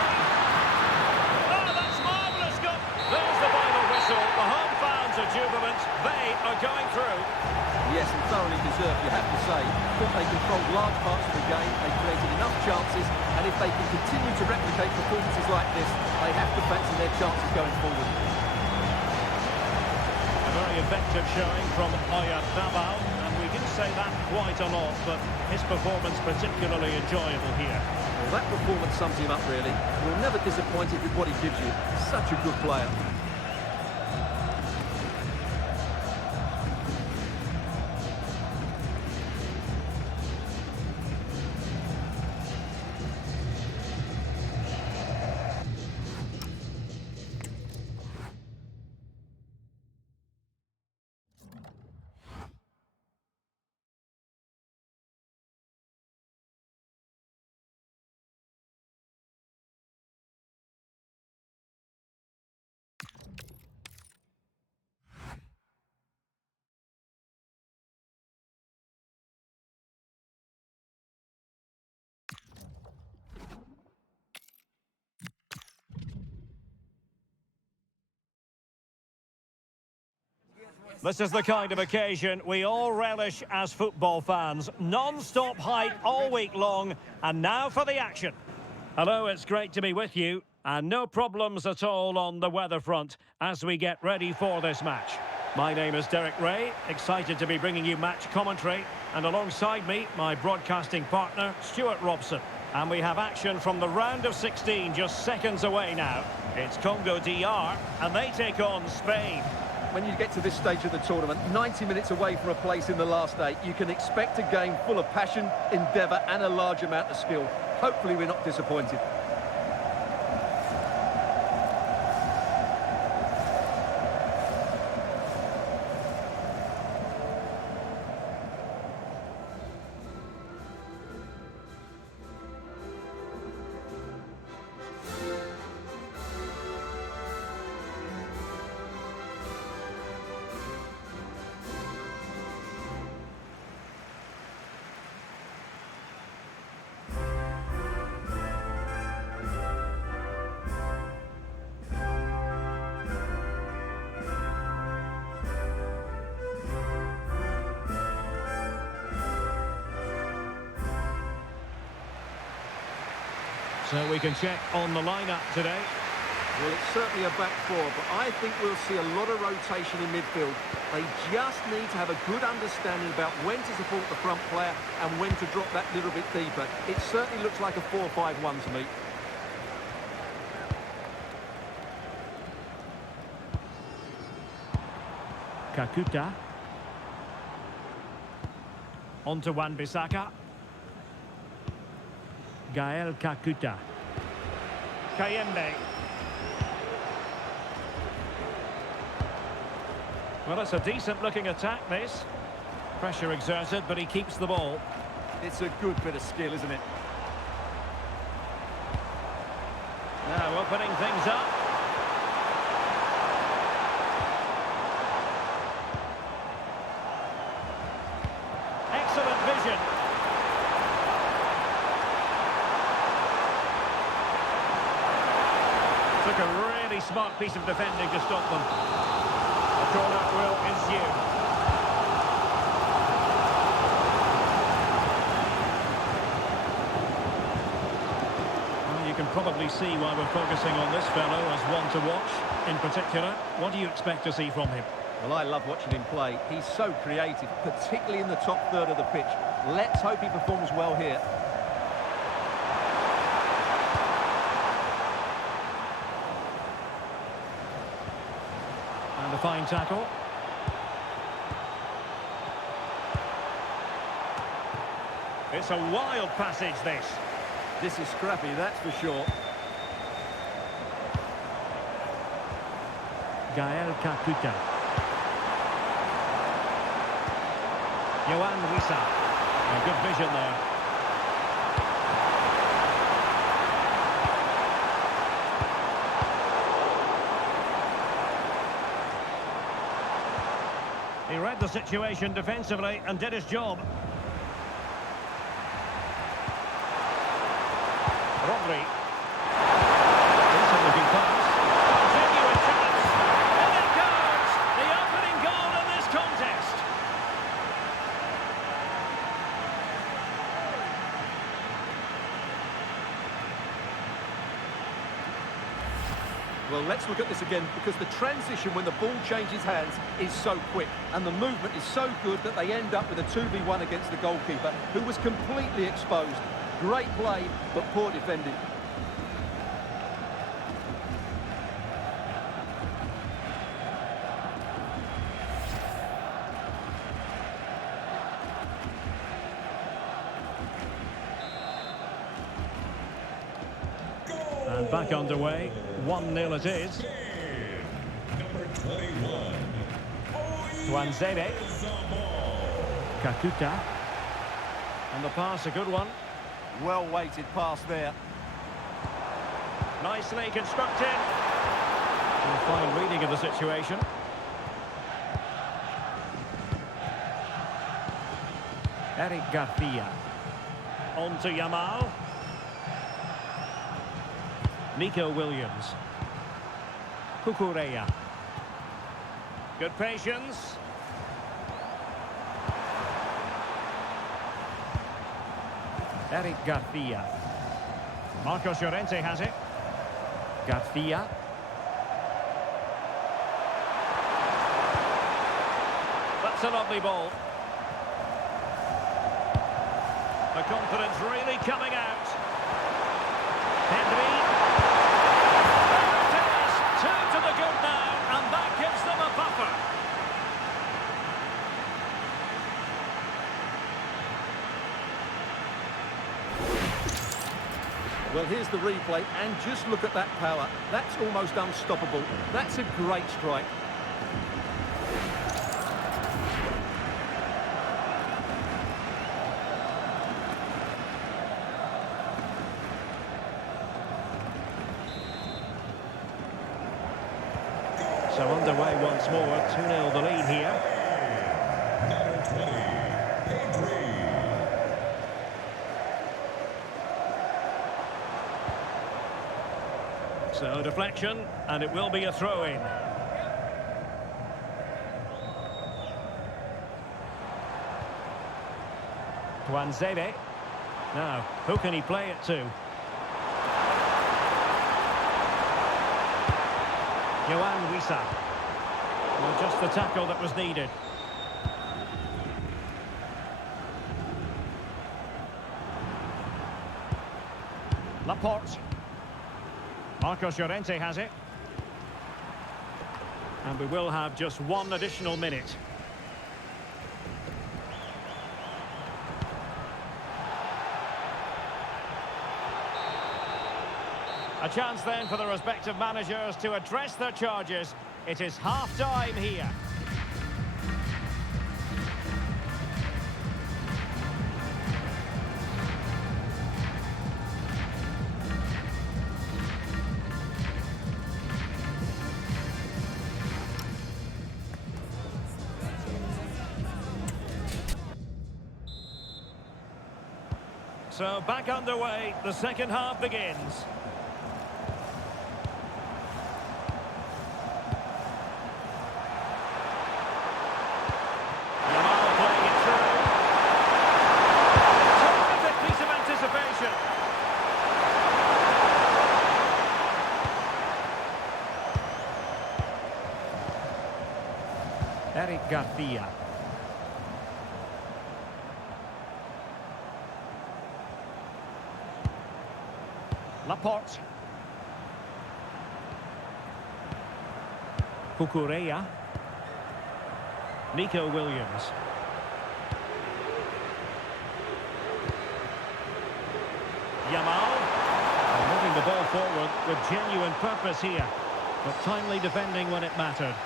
Oh, that's marvellous goal. There's the final whistle. The home fans are jubilant. They are going through. Yes, and thoroughly deserved, you have to say. Thought they controlled large parts of the game, they created enough chances, and if they can continue to replicate performances like this, they have to fancy their chances going forward. A very effective showing from Oyarzabal, and we didn't say that quite a lot, but his performance particularly enjoyable here. Well, that performance sums him up, really. You're never disappointed with what he gives you. Such a good player. This is the kind of occasion we all relish as football fans. Non-stop hype all week long, and now for the action. Hello, it's great to be with you, and no problems at all on the weather front as we get ready for this match. My name is Derek Ray, excited to be bringing you match commentary, and alongside me, my broadcasting partner, Stuart Robson. And we have action from the round of 16 just seconds away now. It's Congo DR, and they take on Spain. When you get to this stage of the tournament, 90 minutes away from a place in the last 8, you can expect a game full of passion, endeavour and a large amount of skill. Hopefully we're not disappointed. So we can check on the lineup today. Well, it's certainly a back four, but I think we'll see a lot of rotation in midfield. They just need to have a good understanding about when to support the front player and when to drop that little bit deeper. It certainly looks like a 4-5-1 to me. Kakuta. On to Wan-Bissaka. Gael Kakuta. Kayembe. Well, it's a decent-looking attack, this. Pressure exerted, but he keeps the ball. It's a good bit of skill, isn't it? Now opening things up. Excellent vision. Took a really smart piece of defending to stop them. The corner will ensue. You can probably see why we're focusing on this fellow as one to watch. In particular, what do you expect to see from him? Well, I love watching him play. He's so creative, particularly in the top third of the pitch. Let's hope he performs well here. And a fine tackle. It's a wild passage, this. This is scrappy, that's for sure. Gael Kakuta. Yohan Wissa. A good vision there. He read the situation defensively and did his job. Rodri. Decent looking pass. Genuine chance. And it goes! The opening goal in this contest. Well, let's look at this again, because the transition when the ball changes hands is so quick, and the movement is so good that they end up with a 2v1 against the goalkeeper, who was completely exposed. Great play, but poor defending. And back underway. 1-0 it is. Number 21. Tuanzebe. Kakuta. And the pass, a good one. Well-weighted pass there. Nicely constructed. And a fine reading of the situation. Eric Garcia. On to Yamal. Nico Williams. Cucurella. Good patience. Eric Garcia. Marcos Llorente has it. Garcia. That's a lovely ball. The confidence really coming out. Henry. There it is. 2 to the good now, and that gives them a buffer. Well, here's the replay, and just look at that power. That's almost unstoppable. That's a great strike. So underway once more, 2-0 the lead here. Number 20. Pedri. So deflection, and it will be a throw-in. Tuanzebe. Now, who can he play it to? Yohan Wissa. Well, just the tackle that was needed. Laporte. Marcos Llorente has it. And we will have just one additional minute. A chance then for the respective managers to address their charges. It is half-time here. So back underway, the second half begins. Yamal playing it through. Terrific piece of anticipation. Eric Garcia. Laporte. Cucurella. Nico Williams. Yamal. Moving the ball forward with genuine purpose here, but timely defending when it mattered.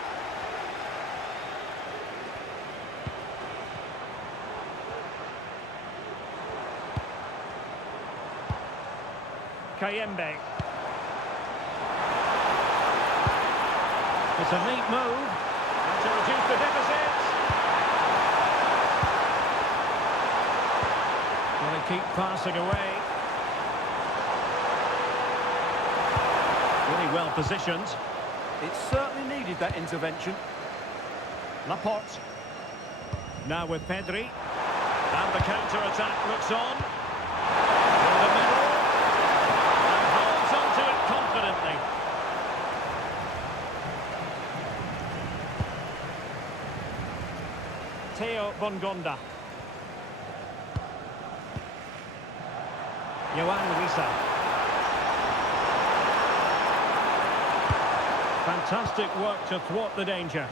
Kayembe. It's a neat move and to reduce the deficit. Going to keep passing away. Really well positioned. It certainly needed that intervention. Laporte. Now with Pedri. And the counter-attack looks on. In the middle. Confidently. Theo Bongonda. Yohan Wissa. Fantastic work to thwart the danger.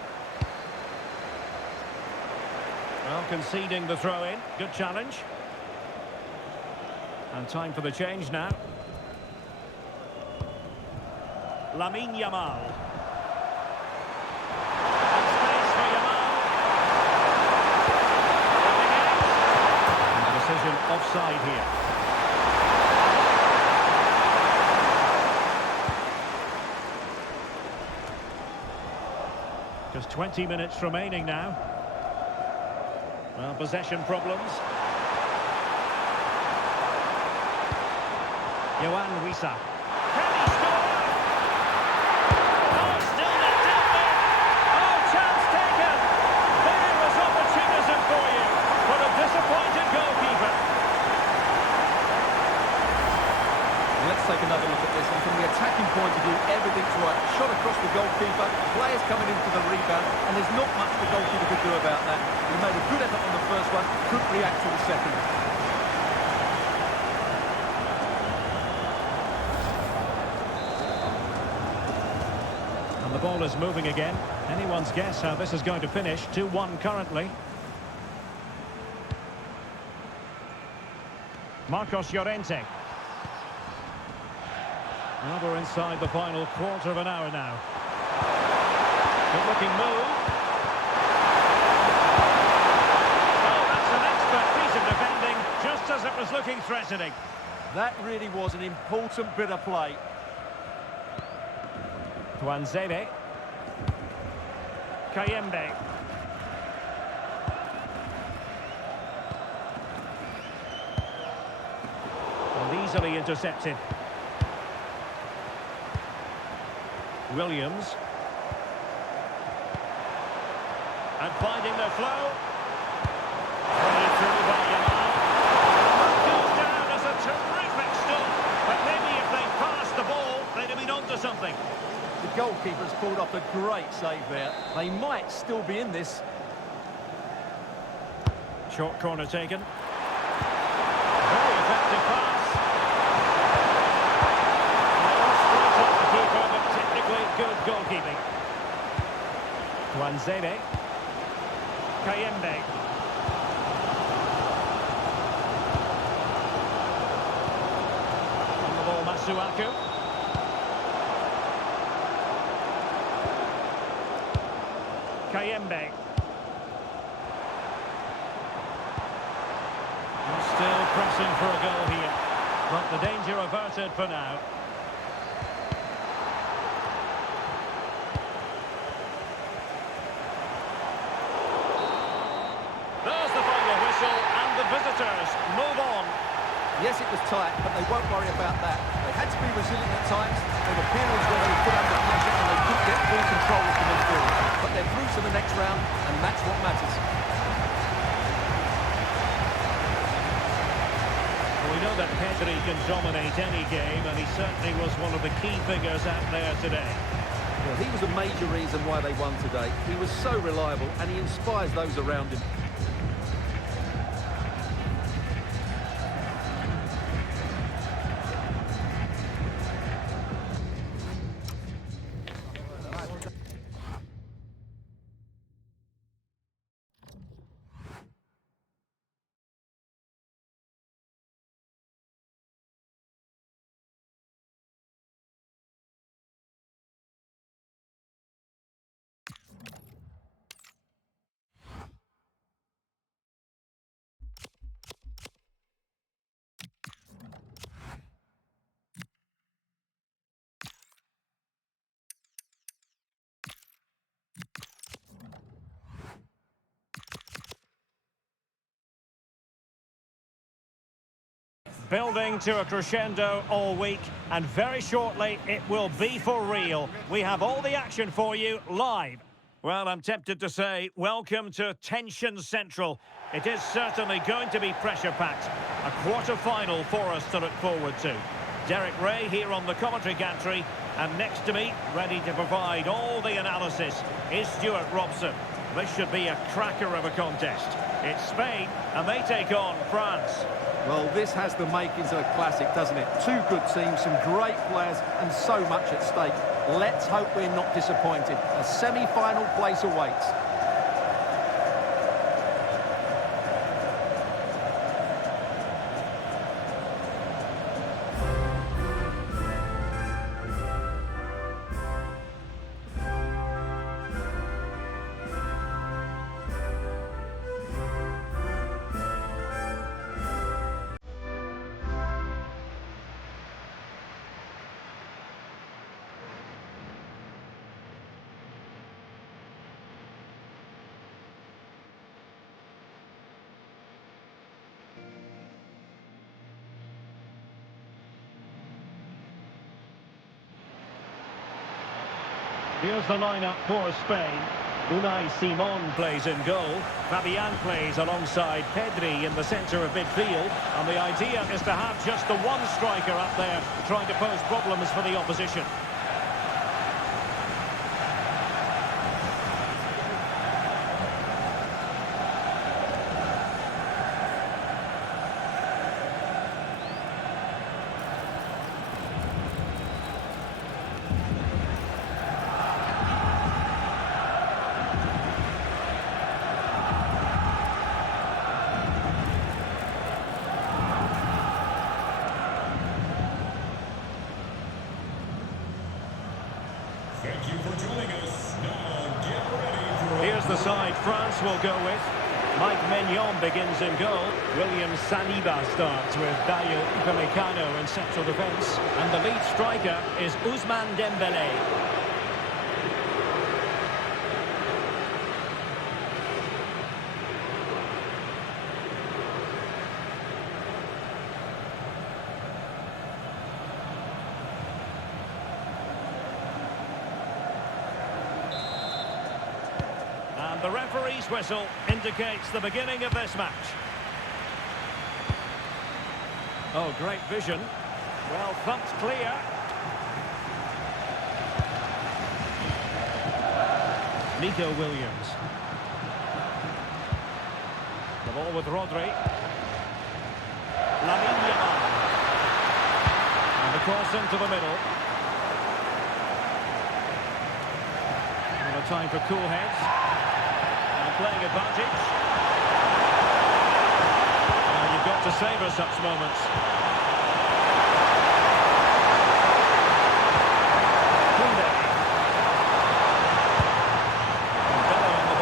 Well, conceding the throw-in. Good challenge. And time for the change now. Lamine Yamal. And space for Yamal. And the decision offside here. Just 20 minutes remaining now. Well, possession problems. Yohan Wissa. Can he score? Disappointed goalkeeper. Let's take another look at this, and from the attacking point of view, everything's right. Shot across the goalkeeper, players coming in for the rebound, and there's not much the goalkeeper could do about that. He made a good effort on the first one, couldn't react to the second. And the ball is moving again. Anyone's guess how this is going to finish. 2-1 currently. Marcos Llorente. Well, we're inside the final quarter of an hour now. Good-looking move. Oh, that's an expert piece of defending, just as it was looking threatening. That really was an important bit of play. Tuanzebe. Kayembe. Easily intercepted. Williams. And finding the flow. Running through by Yamal. Goes down as a terrific stop. But maybe if they passed the ball, they'd have been onto something. The goalkeeper's pulled off a great save there. They might still be in this. Short corner taken. Very effective pass. Good goalkeeping. Tuanzebe. Kayembe. On the ball, Masuaku. Kayembe. Still pressing for a goal here, but the danger averted for now. There's the final whistle, and the visitors move on. Yes, it was tight, but they won't worry about that. They had to be resilient at times. There were periods where they were put under pressure and they couldn't get full control of the midfield. But they're through to the next round, and that's what matters. We know that Pedri can dominate any game, and he certainly was one of the key figures out there today. Well, he was a major reason why they won today. He was so reliable, and he inspires those around him. Building to a crescendo all week, and very shortly it will be for real. We have all the action for you live. Well, I'm tempted to say welcome to Tension Central. It is certainly going to be pressure-packed. A quarter-final for us to look forward to. Derek Ray here on the commentary gantry, and next to me, ready to provide all the analysis, is Stuart Robson. This should be a cracker of a contest. It's Spain, and they take on France. Well, this has the makings of a classic, doesn't it? Two good teams, some great players, and so much at stake. Let's hope we're not disappointed. A semi-final place awaits. Here's the lineup for Spain. Unai Simon plays in goal. Fabian plays alongside Pedri in the centre of midfield. And the idea is to have just the one striker up there trying to pose problems for the opposition. Thank you for joining us. Now get ready for... Here's the side France will go with. Mike Maignan begins in goal. William Saliba starts with Dayo Upamecano in central defence. And the lead striker is Ousmane Dembélé. And the referee's whistle indicates the beginning of this match. Oh, great vision. Well thumped clear. Nico Williams. The ball with Rodri. Lamine Yamal. And the cross into the middle. And a time for cool heads. Playing advantage. You've got to savour such moments. Koundé. And Bella on the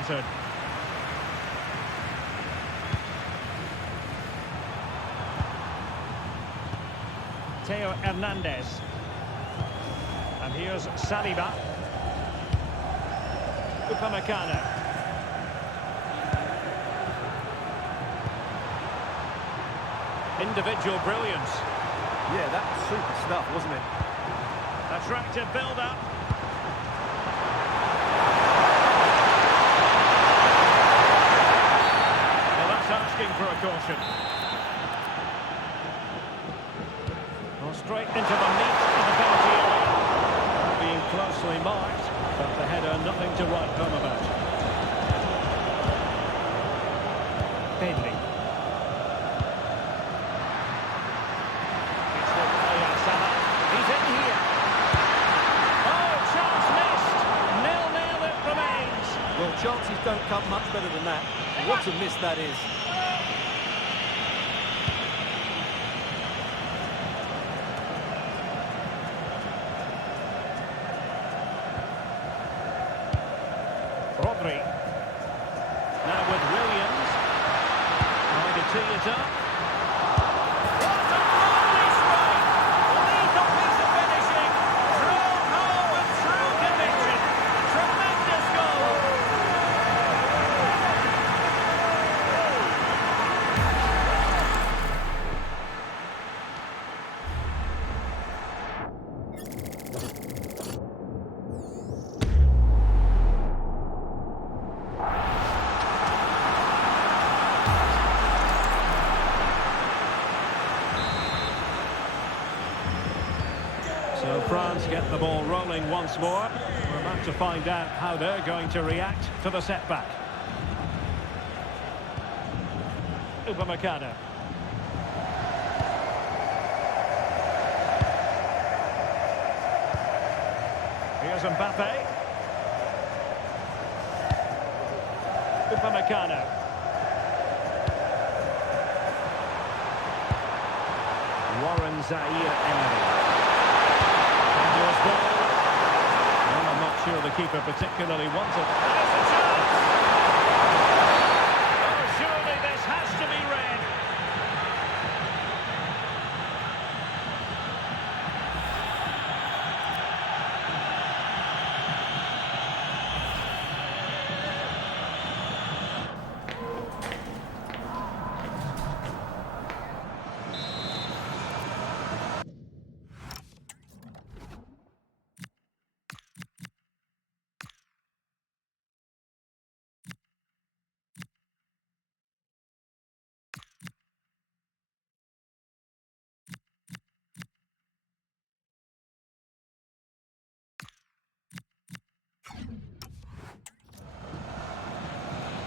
pattern. Theo Hernandez. And here's Saliba. Upamecano. Individual brilliance. Yeah, that was super stuff, wasn't it? Attractive build-up. Well, that's asking for a caution. Well, straight into the meat of the penalty area. Being closely marked, but the header nothing to write home about. Pedri. He's in here. Oh, chance missed. 0-0 it remains. Well, chances don't come much better than that. What a miss that is. Rodri. Now with Williams. Trying to tee it up. So France get the ball rolling once more. We're about to find out how they're going to react to the setback. Upamecano. Here's Mbappe. Upamecano. Warren Zaire-Emery. Well, I'm not sure the keeper particularly wanted. There's a chance! Oh, surely this has to be red.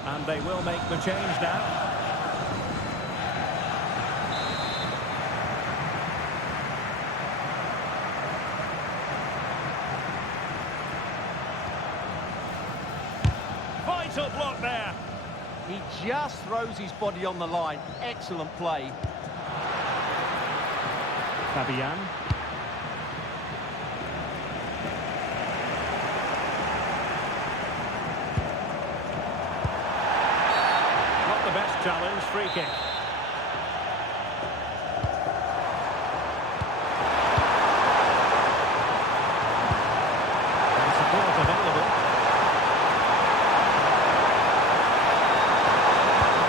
And they will make the change now. Vital block there. He just throws his body on the line. Excellent play. Fabian. Best challenge, free kick. And support available.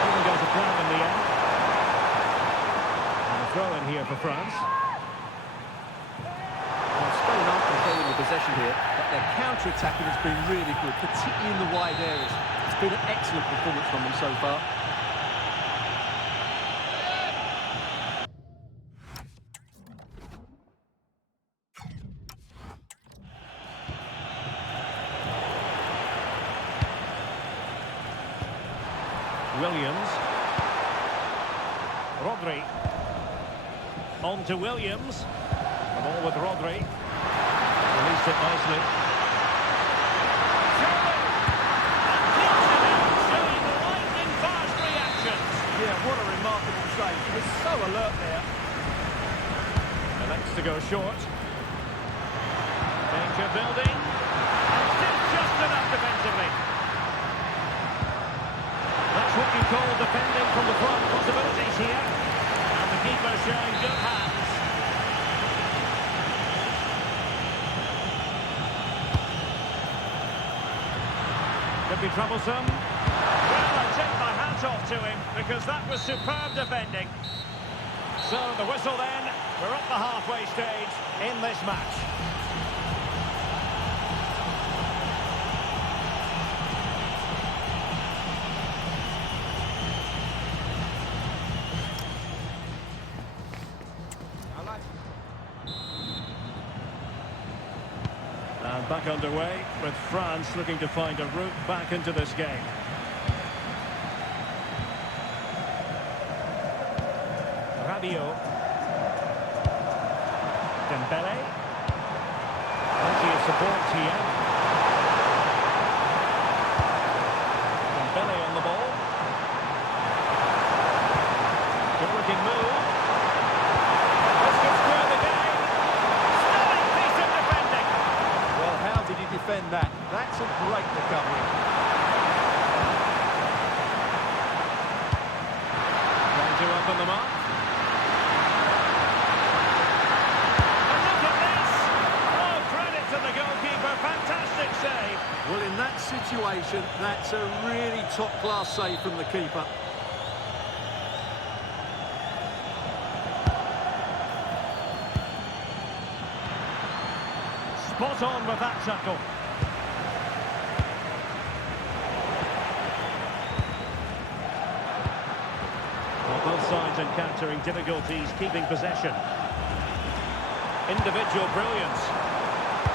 Didn't go to plan in the end. And a throw in here for France. Well, Spain aren't controlling the possession here, but their counter-attacking has been really good, particularly in the wide areas. It's been an excellent performance from them so far. Williams. Rodri. On to Williams. The ball with Rodri. Released it nicely. Showing lightning-fast reactions. Yeah, what a remarkable save. He was so alert there. Elects to go short. Danger building. And just enough defensively. That's what you call defending from the front. Possibilities here. And the keeper showing good hands. Could be troublesome. Well, I take my hat off to him because that was superb defending. So the whistle then. We're at the halfway stage in this match. And back underway with France looking to find a route back into this game. Rabiot. Dembele. Plenty of support here. Dembele on the ball. Good looking move. This could square the game. Stunning piece of defending. Well, how did he defend that? That's a great recovery. Trying to open them up. And look at this. Oh, credit to the goalkeeper. Fantastic save. Well, in that situation, that's a really top-class save from the keeper. Spot on with that tackle. Well, both sides encountering difficulties keeping possession. Individual brilliance.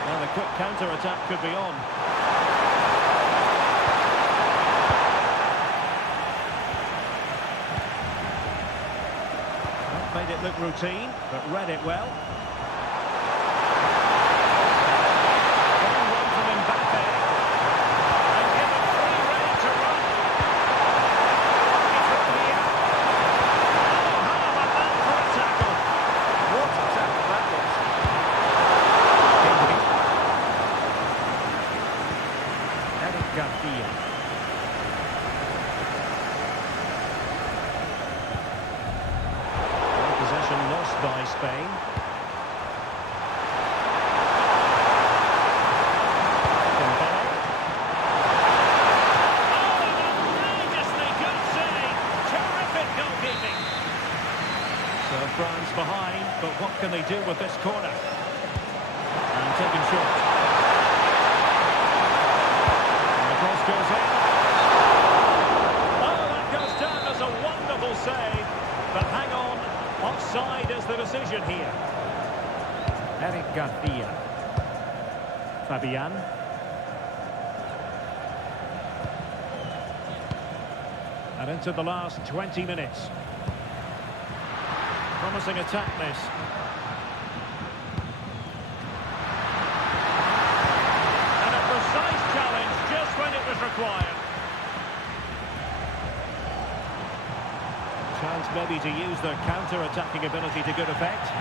Well, the quick counter-attack could be on. Well, made it look routine, but read it well. Possession lost by Spain. Dembele. Oh, an outrageously good save. Terrific goalkeeping. So France behind, but what can they do with this corner? And taken short. And the cross goes in. Oh, that goes down as a wonderful save. But hang on, offside is the decision here. Eric Garcia. Fabian. And into the last 20 minutes. Promising attack this. And a precise challenge just when it was required. Chance maybe to use their counter-attacking ability to good effect.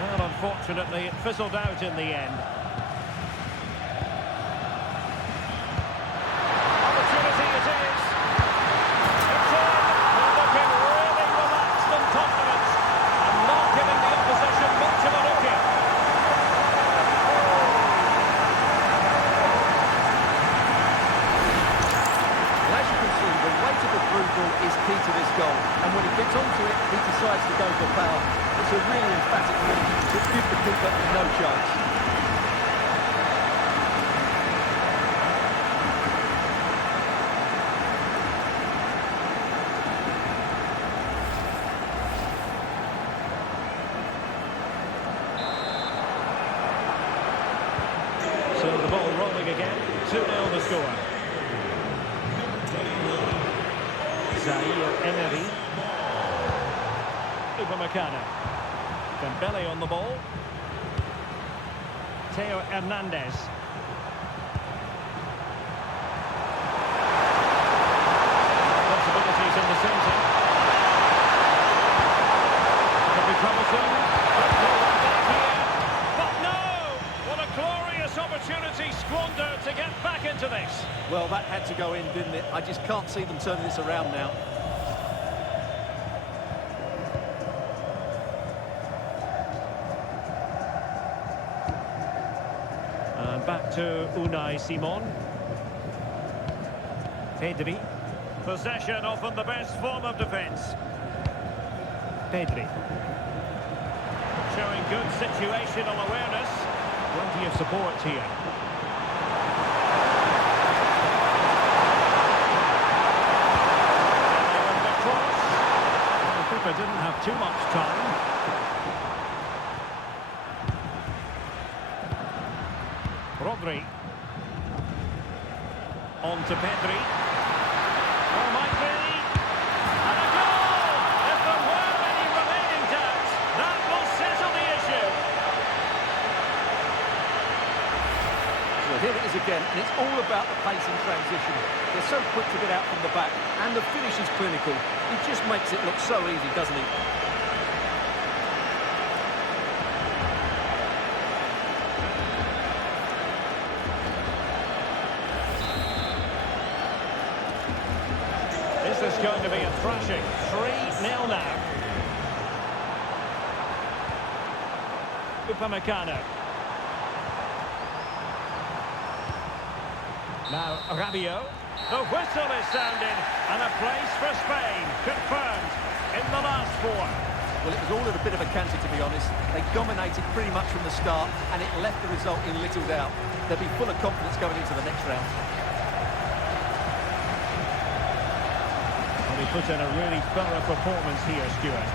Well, unfortunately, it fizzled out in the end. Opportunity it is. It's in. They're looking really relaxed and confident. And not giving the opposition much of a look in. Well, as you can see, the weight of the through ball is key to this goal. And when he gets onto it, he decides to go for power. It's a really emphatic move to give the keeper no chance. So the ball rolling again. 2-0 the score. Zaire Emery. Upamecano. Dembele on the ball. Theo Hernandez. Possibilities in the centre. Could be troublesome. Let's pull that back here. But no! What a glorious opportunity squandered to get back into this. Well, that had to go in, didn't it? I just can't see them turning this around now. And back to Unai Simon. Pedri. Possession often the best form of defence. Pedri. Showing good situational awareness. Plenty of support here. The keeper didn't have too much time. Rodri. On to Pedri. Oh, might be. And a goal! If there were any remaining doubts, that will settle the issue. Well, here it is again, and it's all about the pace in transition. They're so quick to get out from the back, and the finish is clinical. He just makes it look so easy, doesn't he? This is going to be a thrashing. 3-0 now. Upamecano. Now Rabiot. The whistle is sounding, and a place for Spain confirmed in the last 4. Well, it was all at a bit of a canter, to be honest. They dominated pretty much from the start, and it left the result in little doubt. They'll be full of confidence going into the next round. And he put in a really thorough performance here, Stuart.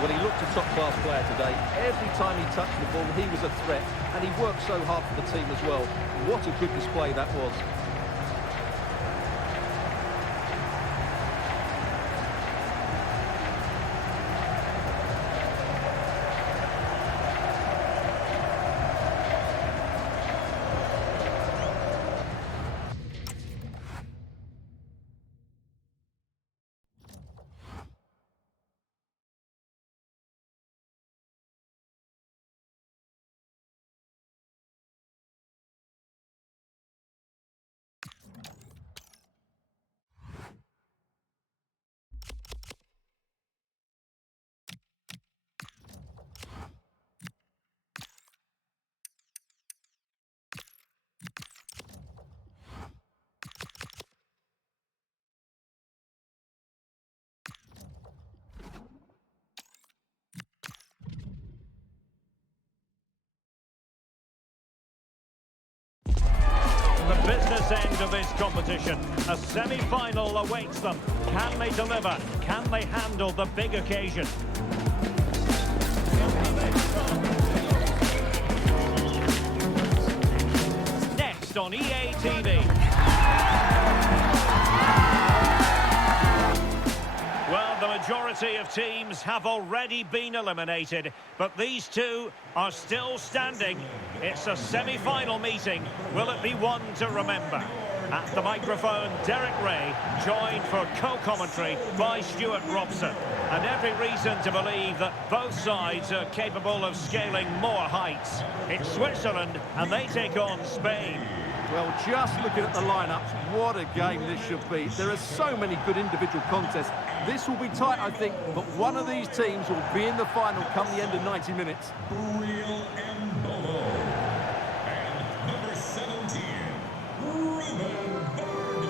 Well, he looked a top-class player today. Every time he touched the ball, he was a threat, and he worked so hard for the team as well. What a good display that was. The business end of this competition. A semi-final awaits them. Can they deliver? Can they handle the big occasion? Next on EA TV. Well, the majority of teams have already been eliminated, but these two are still standing. It's a semi-final meeting. Will it be one to remember? At the microphone, Derek Ray, joined for co-commentary by Stuart Robson. And every reason to believe that both sides are capable of scaling more heights. It's Switzerland, and they take on Spain. Well, just looking at the lineups, what a game this should be. There are so many good individual contests. This will be tight, I think, but one of these teams will be in the final come the end of 90 minutes. Real Embolo. And number 17, Ruben Vargas.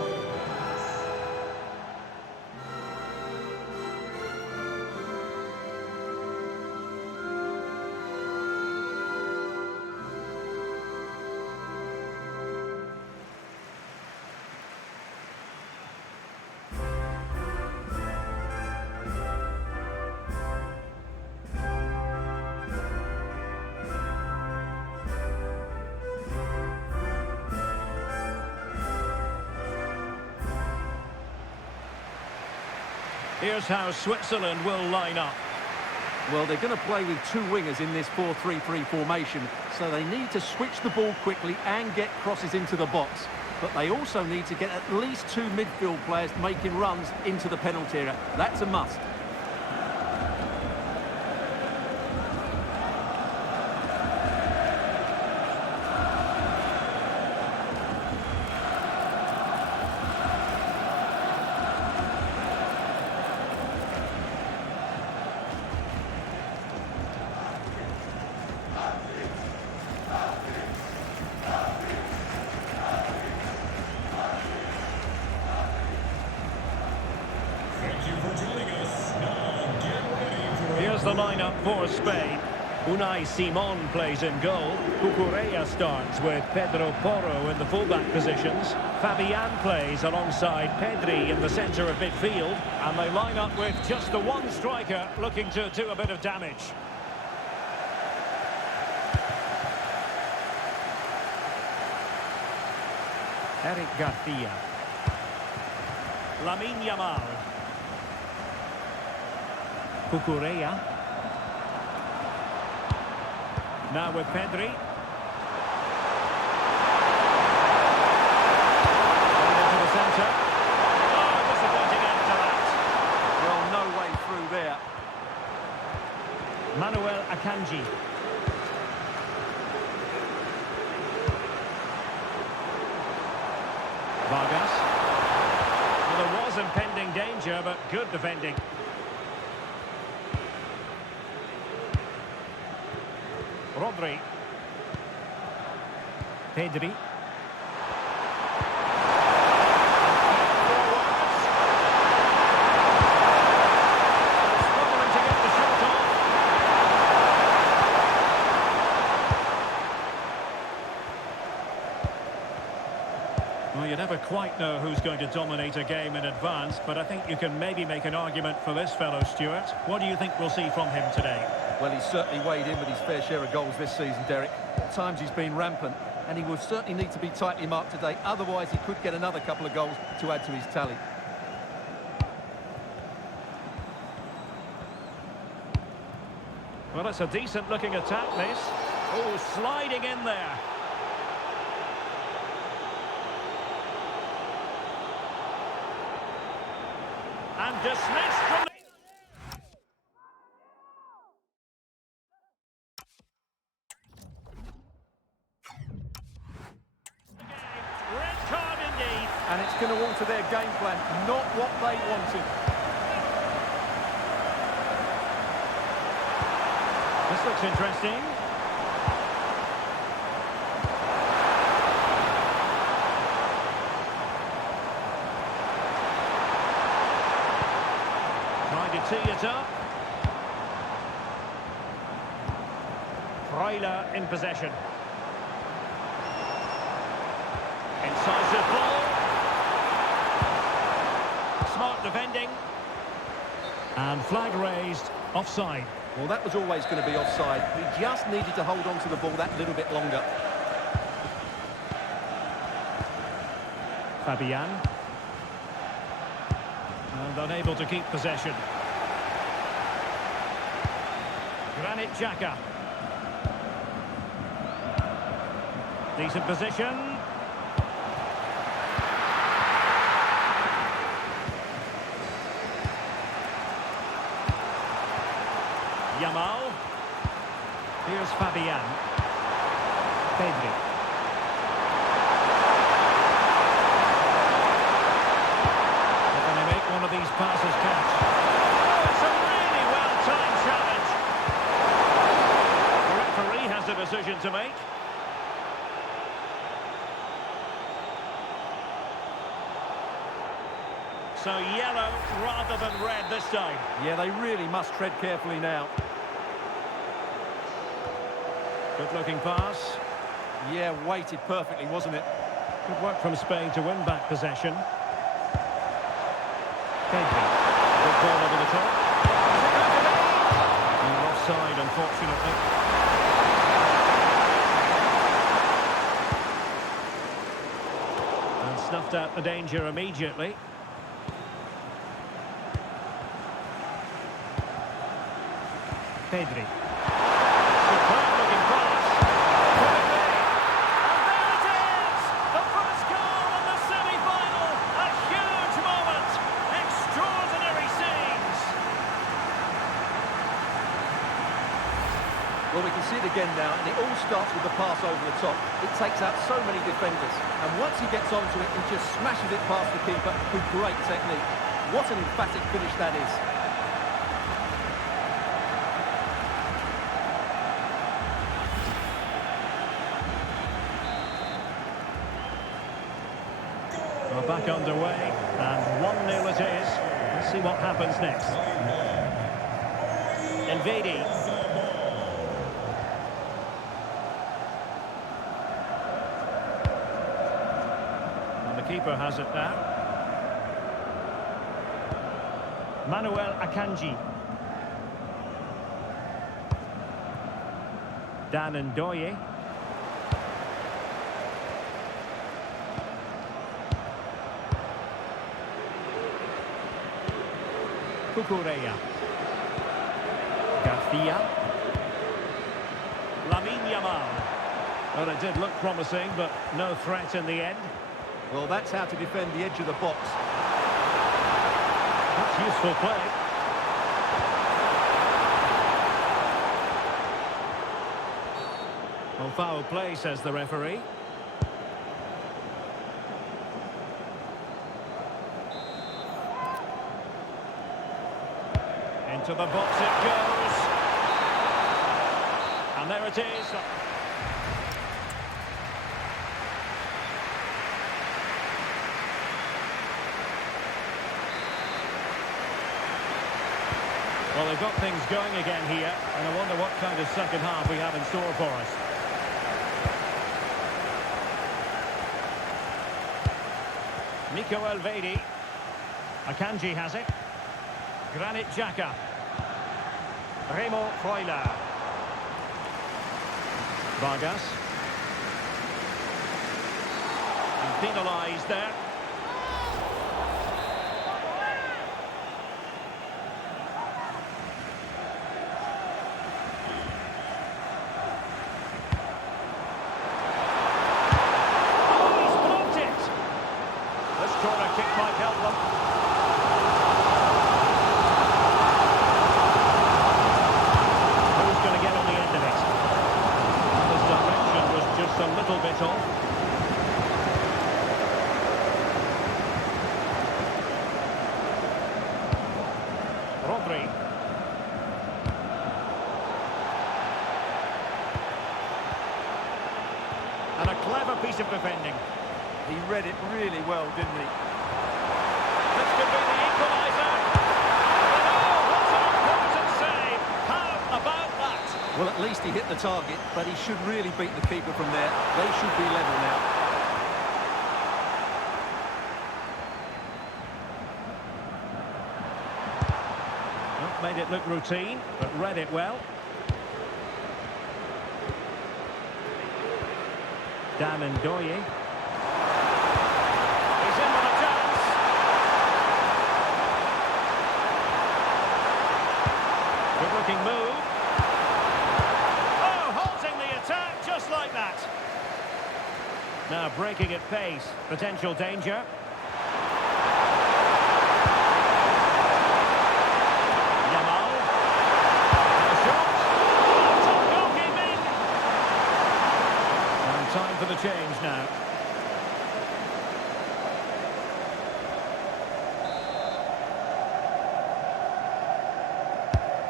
Here's how Switzerland will line up. Well, they're going to play with two wingers in this 4-3-3 formation, so they need to switch the ball quickly and get crosses into the box. But they also need to get at least two midfield players making runs into the penalty area. That's a must. the lineup for Spain. Unai Simon plays in goal. Cucurella starts with Pedro Porro in the fullback positions. Fabian plays alongside Pedri in the centre of midfield. And they line up with just the one striker looking to do a bit of damage. Eric Garcia. Lamine Yamal. Cucurella. Now with Pedri. Into the centre. Oh, disappointing end to that. Well, no way through there. Manuel Akanji. Vargas. Well, there was impending danger, but good defending. Rodri. Pedri. Struggling to get the shot off. Well, you never quite know who's going to dominate a game in advance, but I think you can maybe make an argument for this fellow, Stuart. What do you think we'll see from him today? Well, he's certainly weighed in with his fair share of goals this season, Derek. At times he's been rampant, and he will certainly need to be tightly marked today. Otherwise, he could get another couple of goals to add to his tally. Well, it's a decent-looking attack, this. Oh, sliding in there. And dismissed from the... Red card indeed. And it's going to alter their game plan, not what they wanted. This looks interesting. Trying to tee it up. Freuler in possession. Incisive ball. Smart defending. And flag raised. Offside. Well, that was always going to be offside. He just needed to hold on to the ball that little bit longer. Fabian. And unable to keep possession. Granit Xhaka. Decent position. Yamal. Here's Fabian. Pedri. Can they make one of these passes catch? Oh, it's a really well-timed challenge. The referee has a decision to make. So yellow rather than red this time. Yeah, they really must tread carefully now. Good looking pass. Yeah, weighted perfectly, wasn't it? Good work from Spain to win back possession. Pedri. Good ball over the top. And offside, unfortunately. And snuffed out the danger immediately. Pedri. Superb looking pass. Could it be? And there it is! The first goal in the semi-final. A huge moment. Extraordinary scenes. Well, we can see it again now, and it all starts with the pass over the top. It takes out so many defenders, and once he gets onto it, he just smashes it past the keeper with great technique. What an emphatic finish that is. We're back underway, and 1-0 it is. Let's see what happens next. In Vedi. And the keeper has it now. Manuel Akanji. Dan Ndoye. Cucurella. Garcia. Lamine Yamal. Well, it did look promising, but no threat in the end. Well, that's how to defend the edge of the box. That's useful play. Well, foul play, says the referee. Into the box it goes. And there it is. Well, they've got things going again here, and I wonder what kind of second half we have in store for us. Nico Elvedi. Akanji has it. Granit Xhaka. Remo Freuler. Vargas. He's penalised there. Corner kick might help them. Who's going to get on the end of it? His direction was just a little bit off. Rodri. And a clever piece of defending. He read it really well, didn't he? This could be the equaliser. And oh, what an important save. How about that? Well, at least he hit the target, but he should really beat the keeper from there. They should be level now. Well, made it look routine, but read it well. Dan Ndoye. Good-looking move. Oh, halting the attack just like that. Now breaking at pace. Potential danger. Yamal. A shot. Top goalkeeping. And time for the change now.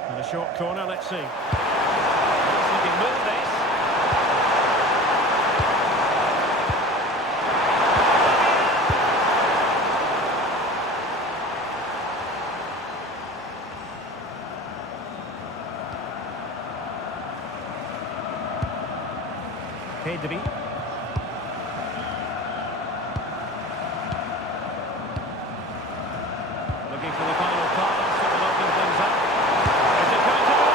And a short corner, let's see. Nice looking move, this. Pedri. Looking for the final pass to open things up. Is it going to be?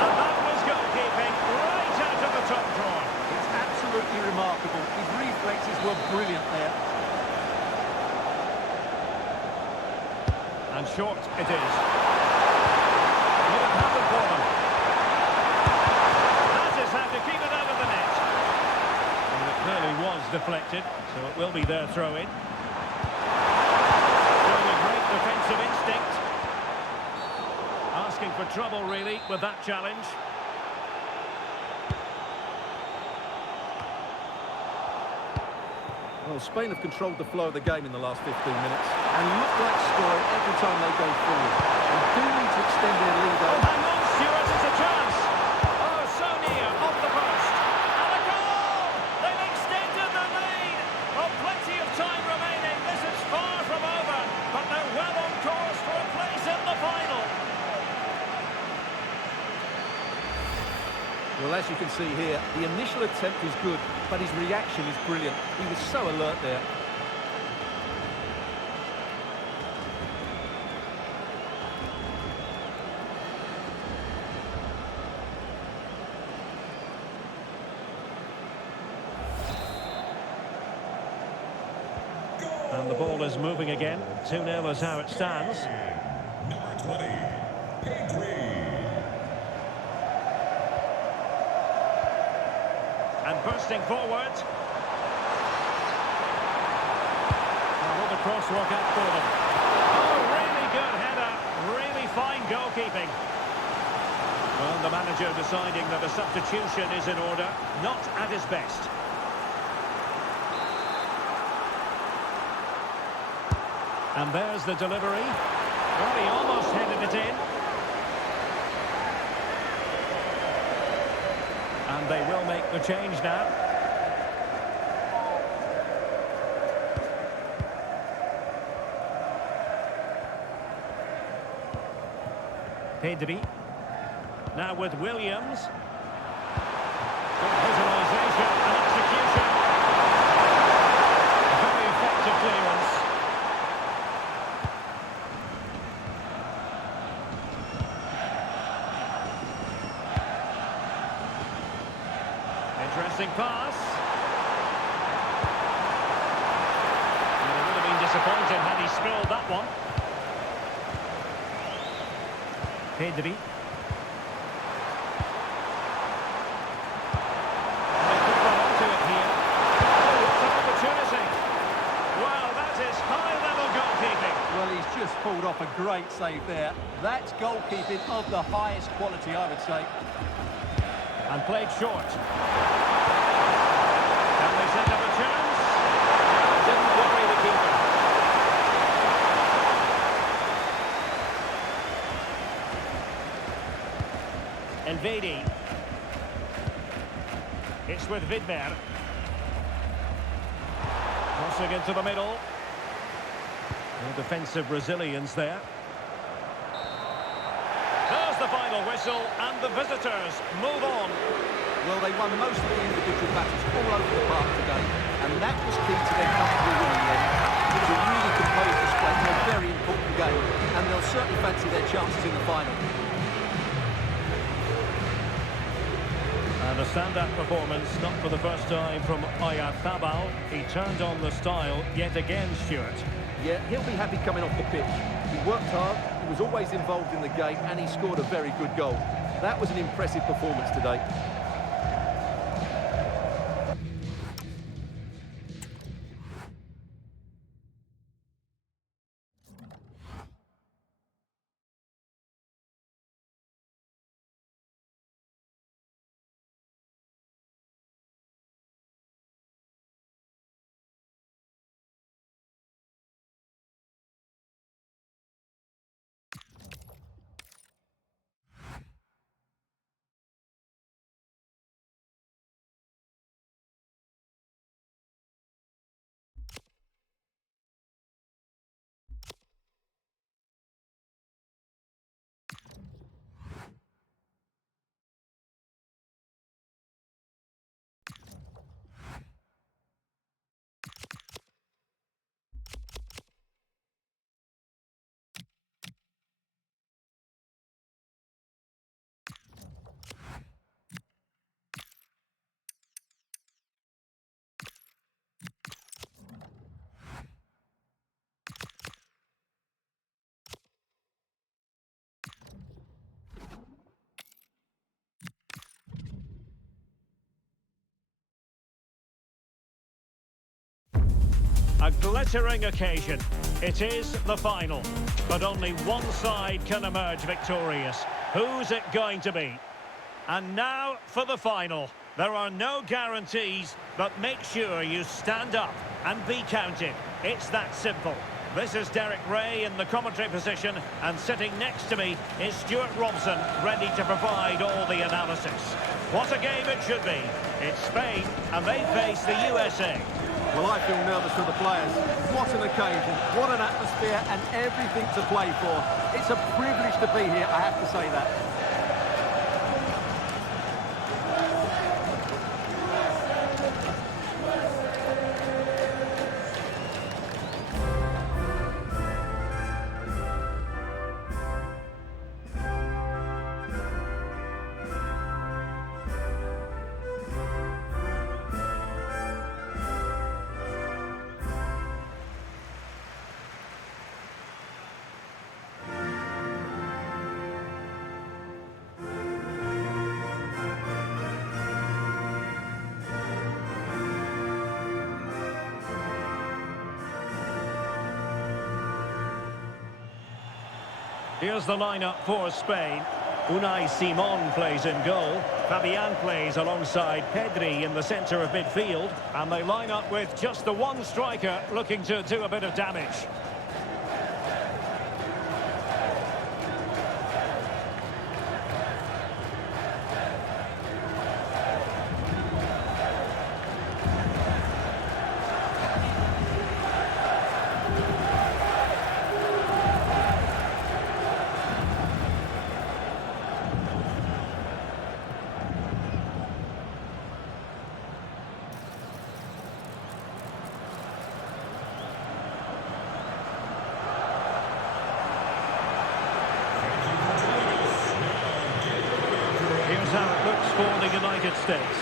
And that was goalkeeping right out of the top drawer. It's absolutely remarkable. His reflexes were brilliant there. And short it is. Will it happen for them? That is how to keep it out of the net. And it clearly was deflected, so it will be their throw-in. Showing a great defensive instinct. Asking for trouble, really, with that challenge. Well, Spain have controlled the flow of the game in the last 15 minutes and look like scoring every time they go forward. They do need to extend their lead Oh, over. hang on, Stuart, it's a chance. Oh, so near, off the post. And a goal! They've extended the lead. Oh, plenty of time remaining. This is far from over, but they're well on course for a place in the final. Well, as you can see here, the initial attempt is good, but his reaction is brilliant. He was so alert there. And the ball is moving again. 2-0 is how it stands. Number 20, Pedri. And bursting forward. Another crosswalk out for them. Oh, really good header. Really fine goalkeeping. Well, the manager deciding that a substitution is in order. Not at his best. And there's the delivery. Well, he almost headed it in. And they will make the change now. Pedri. Now with Williams. Good visualisation and execution. Very effective clearance. Interesting pass. And he would have been disappointed had he spilled that one. Pedri. And they could run onto it here. Oh, what an opportunity. Well, that is high-level goalkeeping. Well, he's just pulled off a great save there. That's goalkeeping of the highest quality, I would say. And played short. Can they set up a chance? Didn't worry the keeper. Elvedi. It's with Vidmer. Crossing into the middle. No defensive resilience there. There's the final whistle, and the visitors move on. Well, they won most of the individual battles all over the park today, and that was key to their comfortable winning there. It was a really composed display for a very important game, and they'll certainly fancy their chances in the final. And a standout performance, not for the first time from Oyarzabal. He turned on the style yet again, Stuart. Yeah, he'll be happy coming off the pitch. He worked hard, he was always involved in the game, and he scored a very good goal. That was an impressive performance today. A glittering occasion. It is the final, but only one side can emerge victorious. Who's it going to be? And now for the final. There are no guarantees, but make sure you stand up and be counted. It's that simple. This is Derek Ray in the commentary position, and sitting next to me is Stuart Robson, ready to provide all the analysis. What a game it should be. It's Spain, and they face the USA. Well, I feel nervous for the players. What an occasion, what an atmosphere, and everything to play for. It's a privilege to be here, I have to say that. Here's the lineup for Spain. Unai Simon plays in goal. Fabian plays alongside Pedri in the centre of midfield. And they line up with just the one striker looking to do a bit of damage. How it looks for the United States.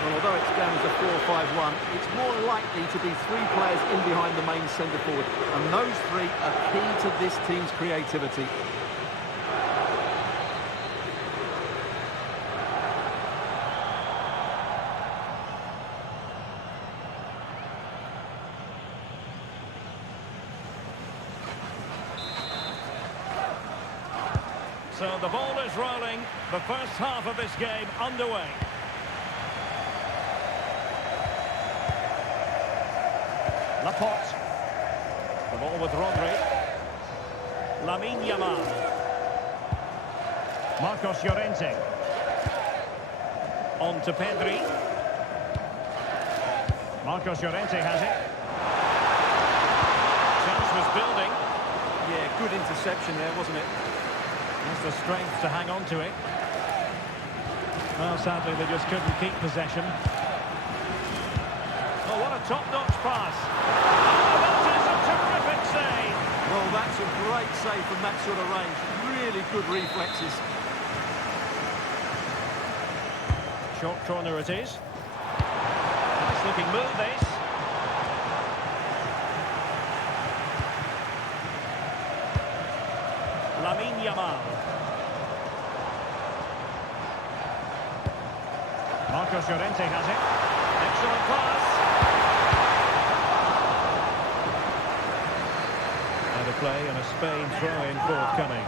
Well, although it's down as a 4-5-1, it's more likely to be three players in behind the main centre forward, and those three are key to this team's creativity. So the ball is rolling. The first half of this game underway. Laporte. The ball with Rodri. Lamine Yamal. Marcos Llorente. On to Pedri. Marcos Llorente has it. Chance was building. Yeah, good interception there, wasn't it? Has the strength to hang on to it. Well, sadly, they just couldn't keep possession. Oh, what a top-notch pass. Oh, that is a terrific save. Well, that's a great save from that sort of range. Really good reflexes. Short corner it is. Nice looking move, this. Lamine Yamal. Marcos Llorente has it. Excellent pass. Out of play and a Spain throw-in forthcoming.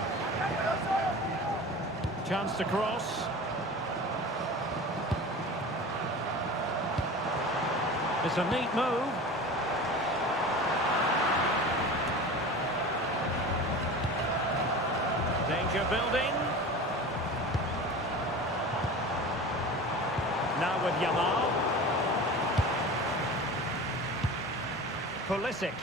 Chance to cross. It's a neat move. Danger building. Now with Yamal. Pulisic.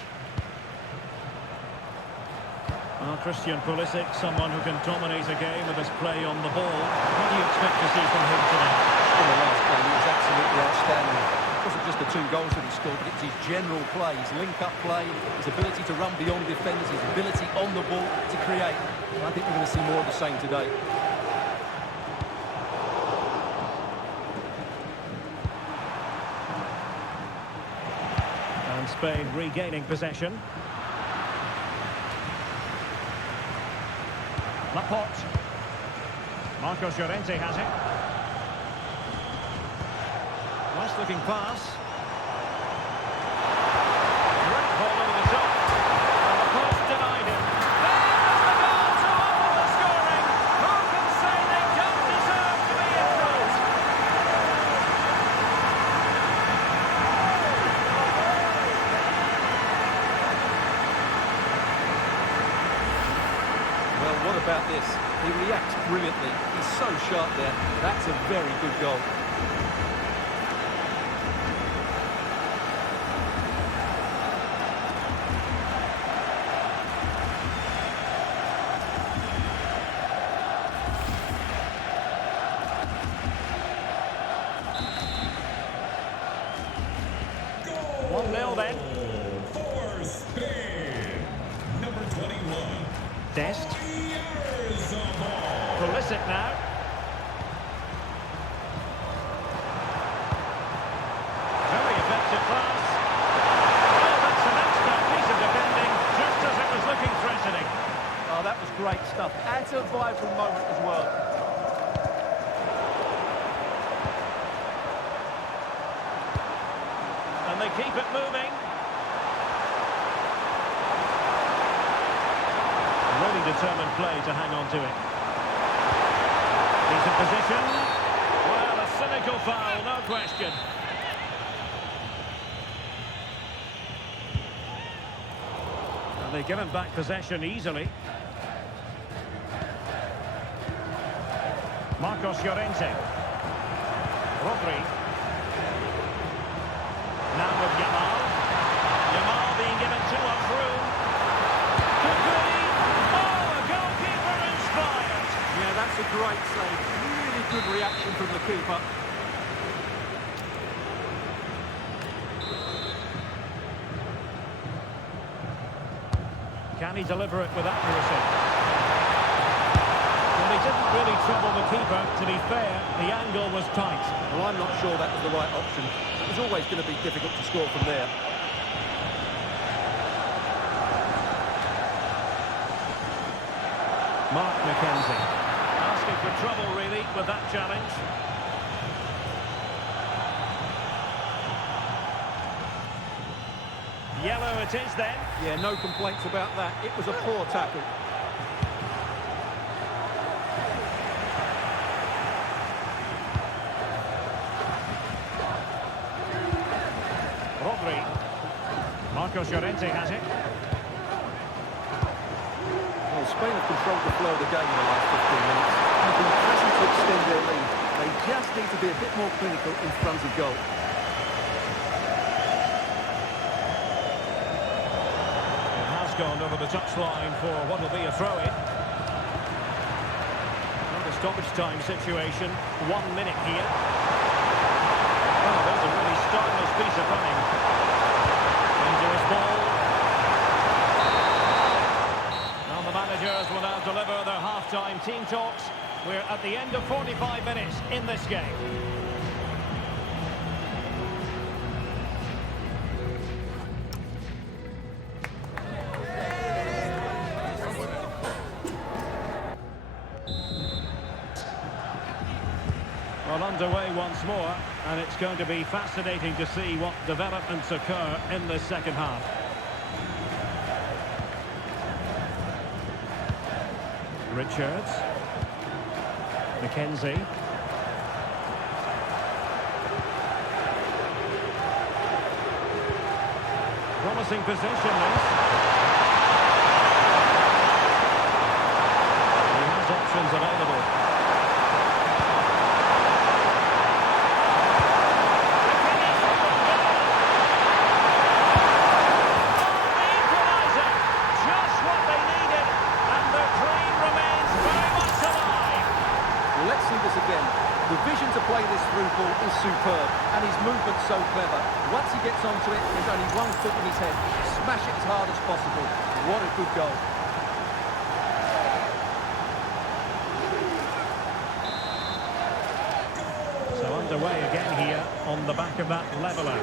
Well, Christian Pulisic, someone who can dominate a game with his play on the ball. What do you expect to see from him today? In the last game, he was absolutely outstanding. It wasn't just the 2 goals that he scored, but it's his general play, his link-up play, his ability to run beyond defenders, his ability on the ball to create. I think we're going to see more of the same today. And Spain regaining possession. Laporte. Marcos Llorente has it. Nice looking pass. Great ball over the top. And the post denied him. There's the goal to open the scoring. Who can say they don't deserve to be in front? Well, what about this? He reacts brilliantly. He's so sharp there. That's a very good goal. Goal 1-0 then. for Spain. Number 21. Dest. Pulisic now. Very effective pass. Oh, that's an expert piece of defending, just as it was looking threatening. Oh, that was great stuff. At a vibrant moment as well. And they keep it moving. Ready to determined play to hang on to it. Decent position. Well, a cynical foul, no question. And they've given back possession easily. Marcos Llorente. Rodri. Now with Yamal. Yamal being given too much room. Could be. Oh, a goalkeeper inspired. Yeah, that's a great save. Really good reaction from the keeper. Can he deliver it with accuracy? Well, he didn't really trouble the keeper. To be fair, the angle was tight. Well, I'm not sure that was the right option. It was always going to be difficult to score from there. Mark McKenzie. Asking for trouble, really, with that challenge. Yellow it is then. Yeah, no complaints about that. It was a poor tackle. Rodri. Marcos Llorente has it. Well, Spain have controlled the flow of the game in the last 15 minutes. They've been pressing to extend their lead. They just need to be a bit more clinical in front of goal. It has gone over the touchline for what will be a throw-in. Not a stoppage time situation. 1 minute here. Oh, there's a really stylish piece of running. Dangerous ball. Now the managers will now deliver their half-time team talks. We're at the end of 45 minutes in this game. Well, underway once more, and it's going to be fascinating to see what developments occur in this second half. Richards. McKenzie. Promising position, this. He has options available. The vision to play this through ball is superb, and his movement's so clever. Once he gets onto it, there's only one foot in his head. Smash it as hard as possible. What a good goal. So underway again here on the back of that leveller.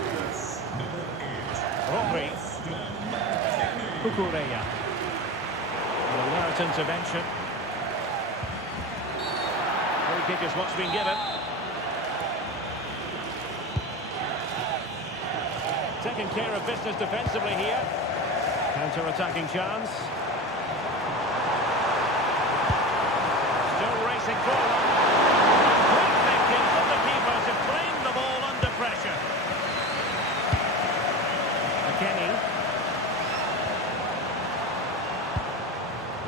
Rodri. Cucurella. An alert intervention. Free kick is what's been given. Taking care of business defensively here. Counter-attacking chance. Still racing forward. Quick thinking from the keeper to claim the ball under pressure. McKennie.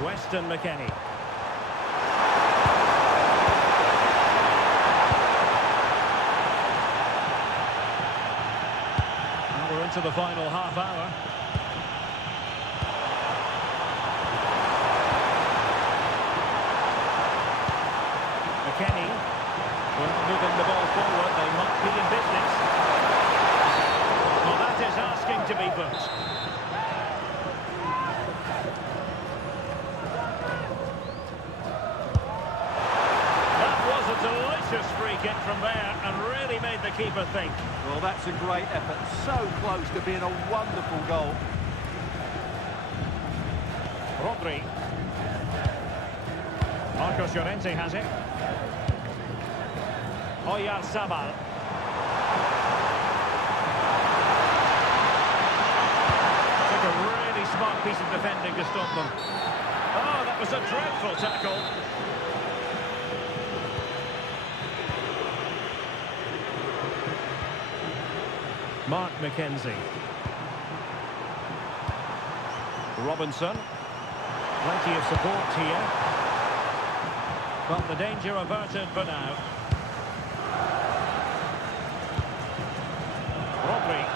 Weston McKennie. We're into the final half hour. McKennie. Well, moving the ball forward, they might be in business. Well, that is asking to be booked. That was a delicious free kick from there and really made the keeper think. Well, that's a great effort. So close to being a wonderful goal. Rodri. Marcos Llorente has it. Oyarzabal. Took a really smart piece of defending to stop them. Oh, that was a dreadful tackle. Mark McKenzie. Robinson. Plenty of support here. But the danger averted for now. Rodri.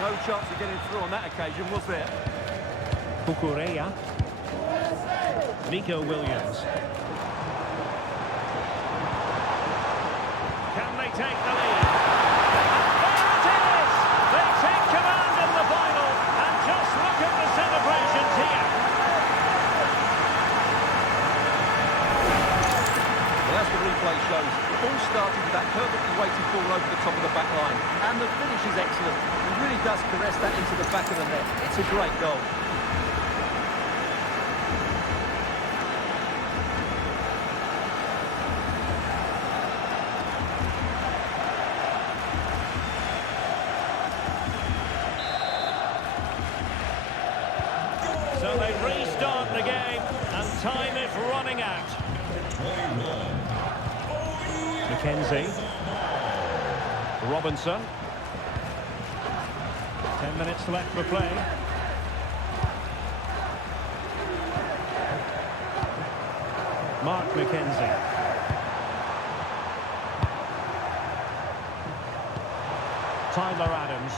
No chance of getting through on that occasion, was there? Kukureya. Nico Williams. Can they take the lead? And there it is! They take command in the final, and just look at the celebrations here. Well, as the replay shows, it all started with that perfectly weighted ball over the top of the back line. And the finish is excellent. He really does caress that into the back of the net. It's a great goal. So they restart the game, and time is running out. McKenzie. Robinson. 10 minutes left for play. Mark McKenzie. Tyler Adams.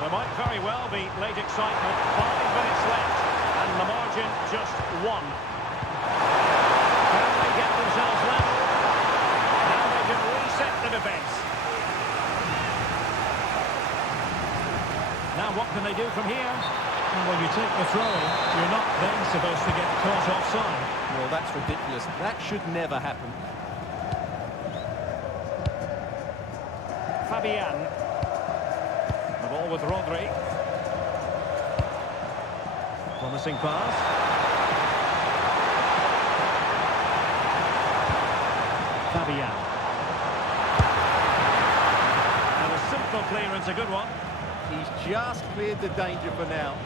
There might very well be late excitement. 5 minutes left, and the margin just 1. Can they get themselves level? Now they can reset the defence. Now what can they do from here? Well, you take the throw-in, you're not then supposed to get caught offside. Well, that's ridiculous. That should never happen. Fabian. The ball with Rodri. Promising pass. Fabian. And a simple clearance, a good one. He's just cleared the danger for now.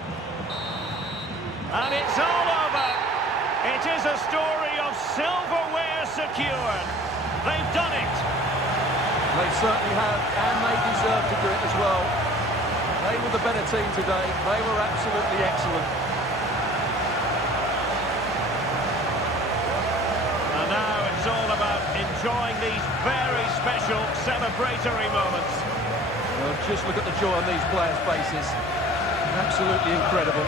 And it's all over. It is a story of silverware secured. They've done it. They certainly have, and they deserve to do it as well. They were the better team today. They were absolutely excellent. And now it's all about enjoying these very special celebratory moments. Well, just look at the joy on these players' faces. Absolutely incredible.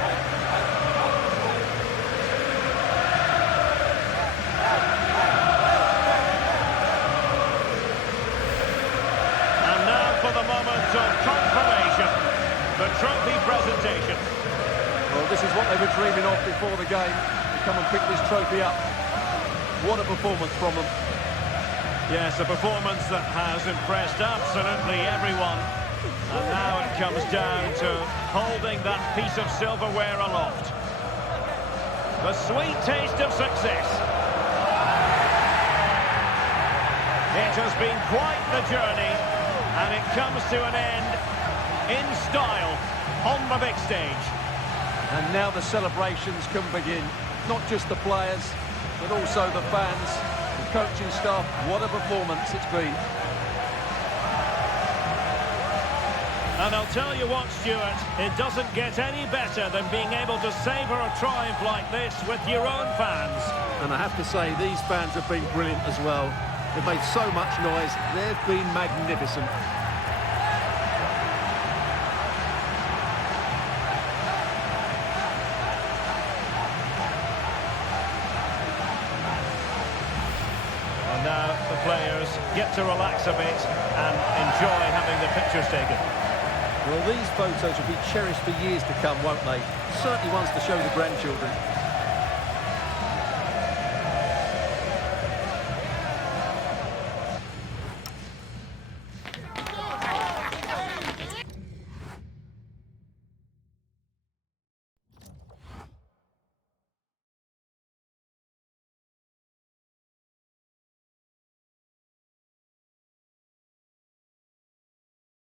And now for the moment of confirmation, the trophy presentation. Well, this is what they were dreaming of before the game. To come and pick this trophy up. What a performance from them. Yes, a performance that has impressed absolutely everyone. And now it comes down to holding that piece of silverware aloft. The sweet taste of success. It has been quite the journey, and it comes to an end in style on the big stage. And now the celebrations can begin. Not just the players, but also the fans, the coaching staff. What a performance it's been. And I'll tell you what, Stuart, it doesn't get any better than being able to savour a triumph like this with your own fans. And I have to say, these fans have been brilliant as well. They've made so much noise. They've been magnificent. And now the players get to relax a bit and enjoy having the pictures taken. Well, these photos will be cherished for years to come, won't they? Certainly ones to show the grandchildren.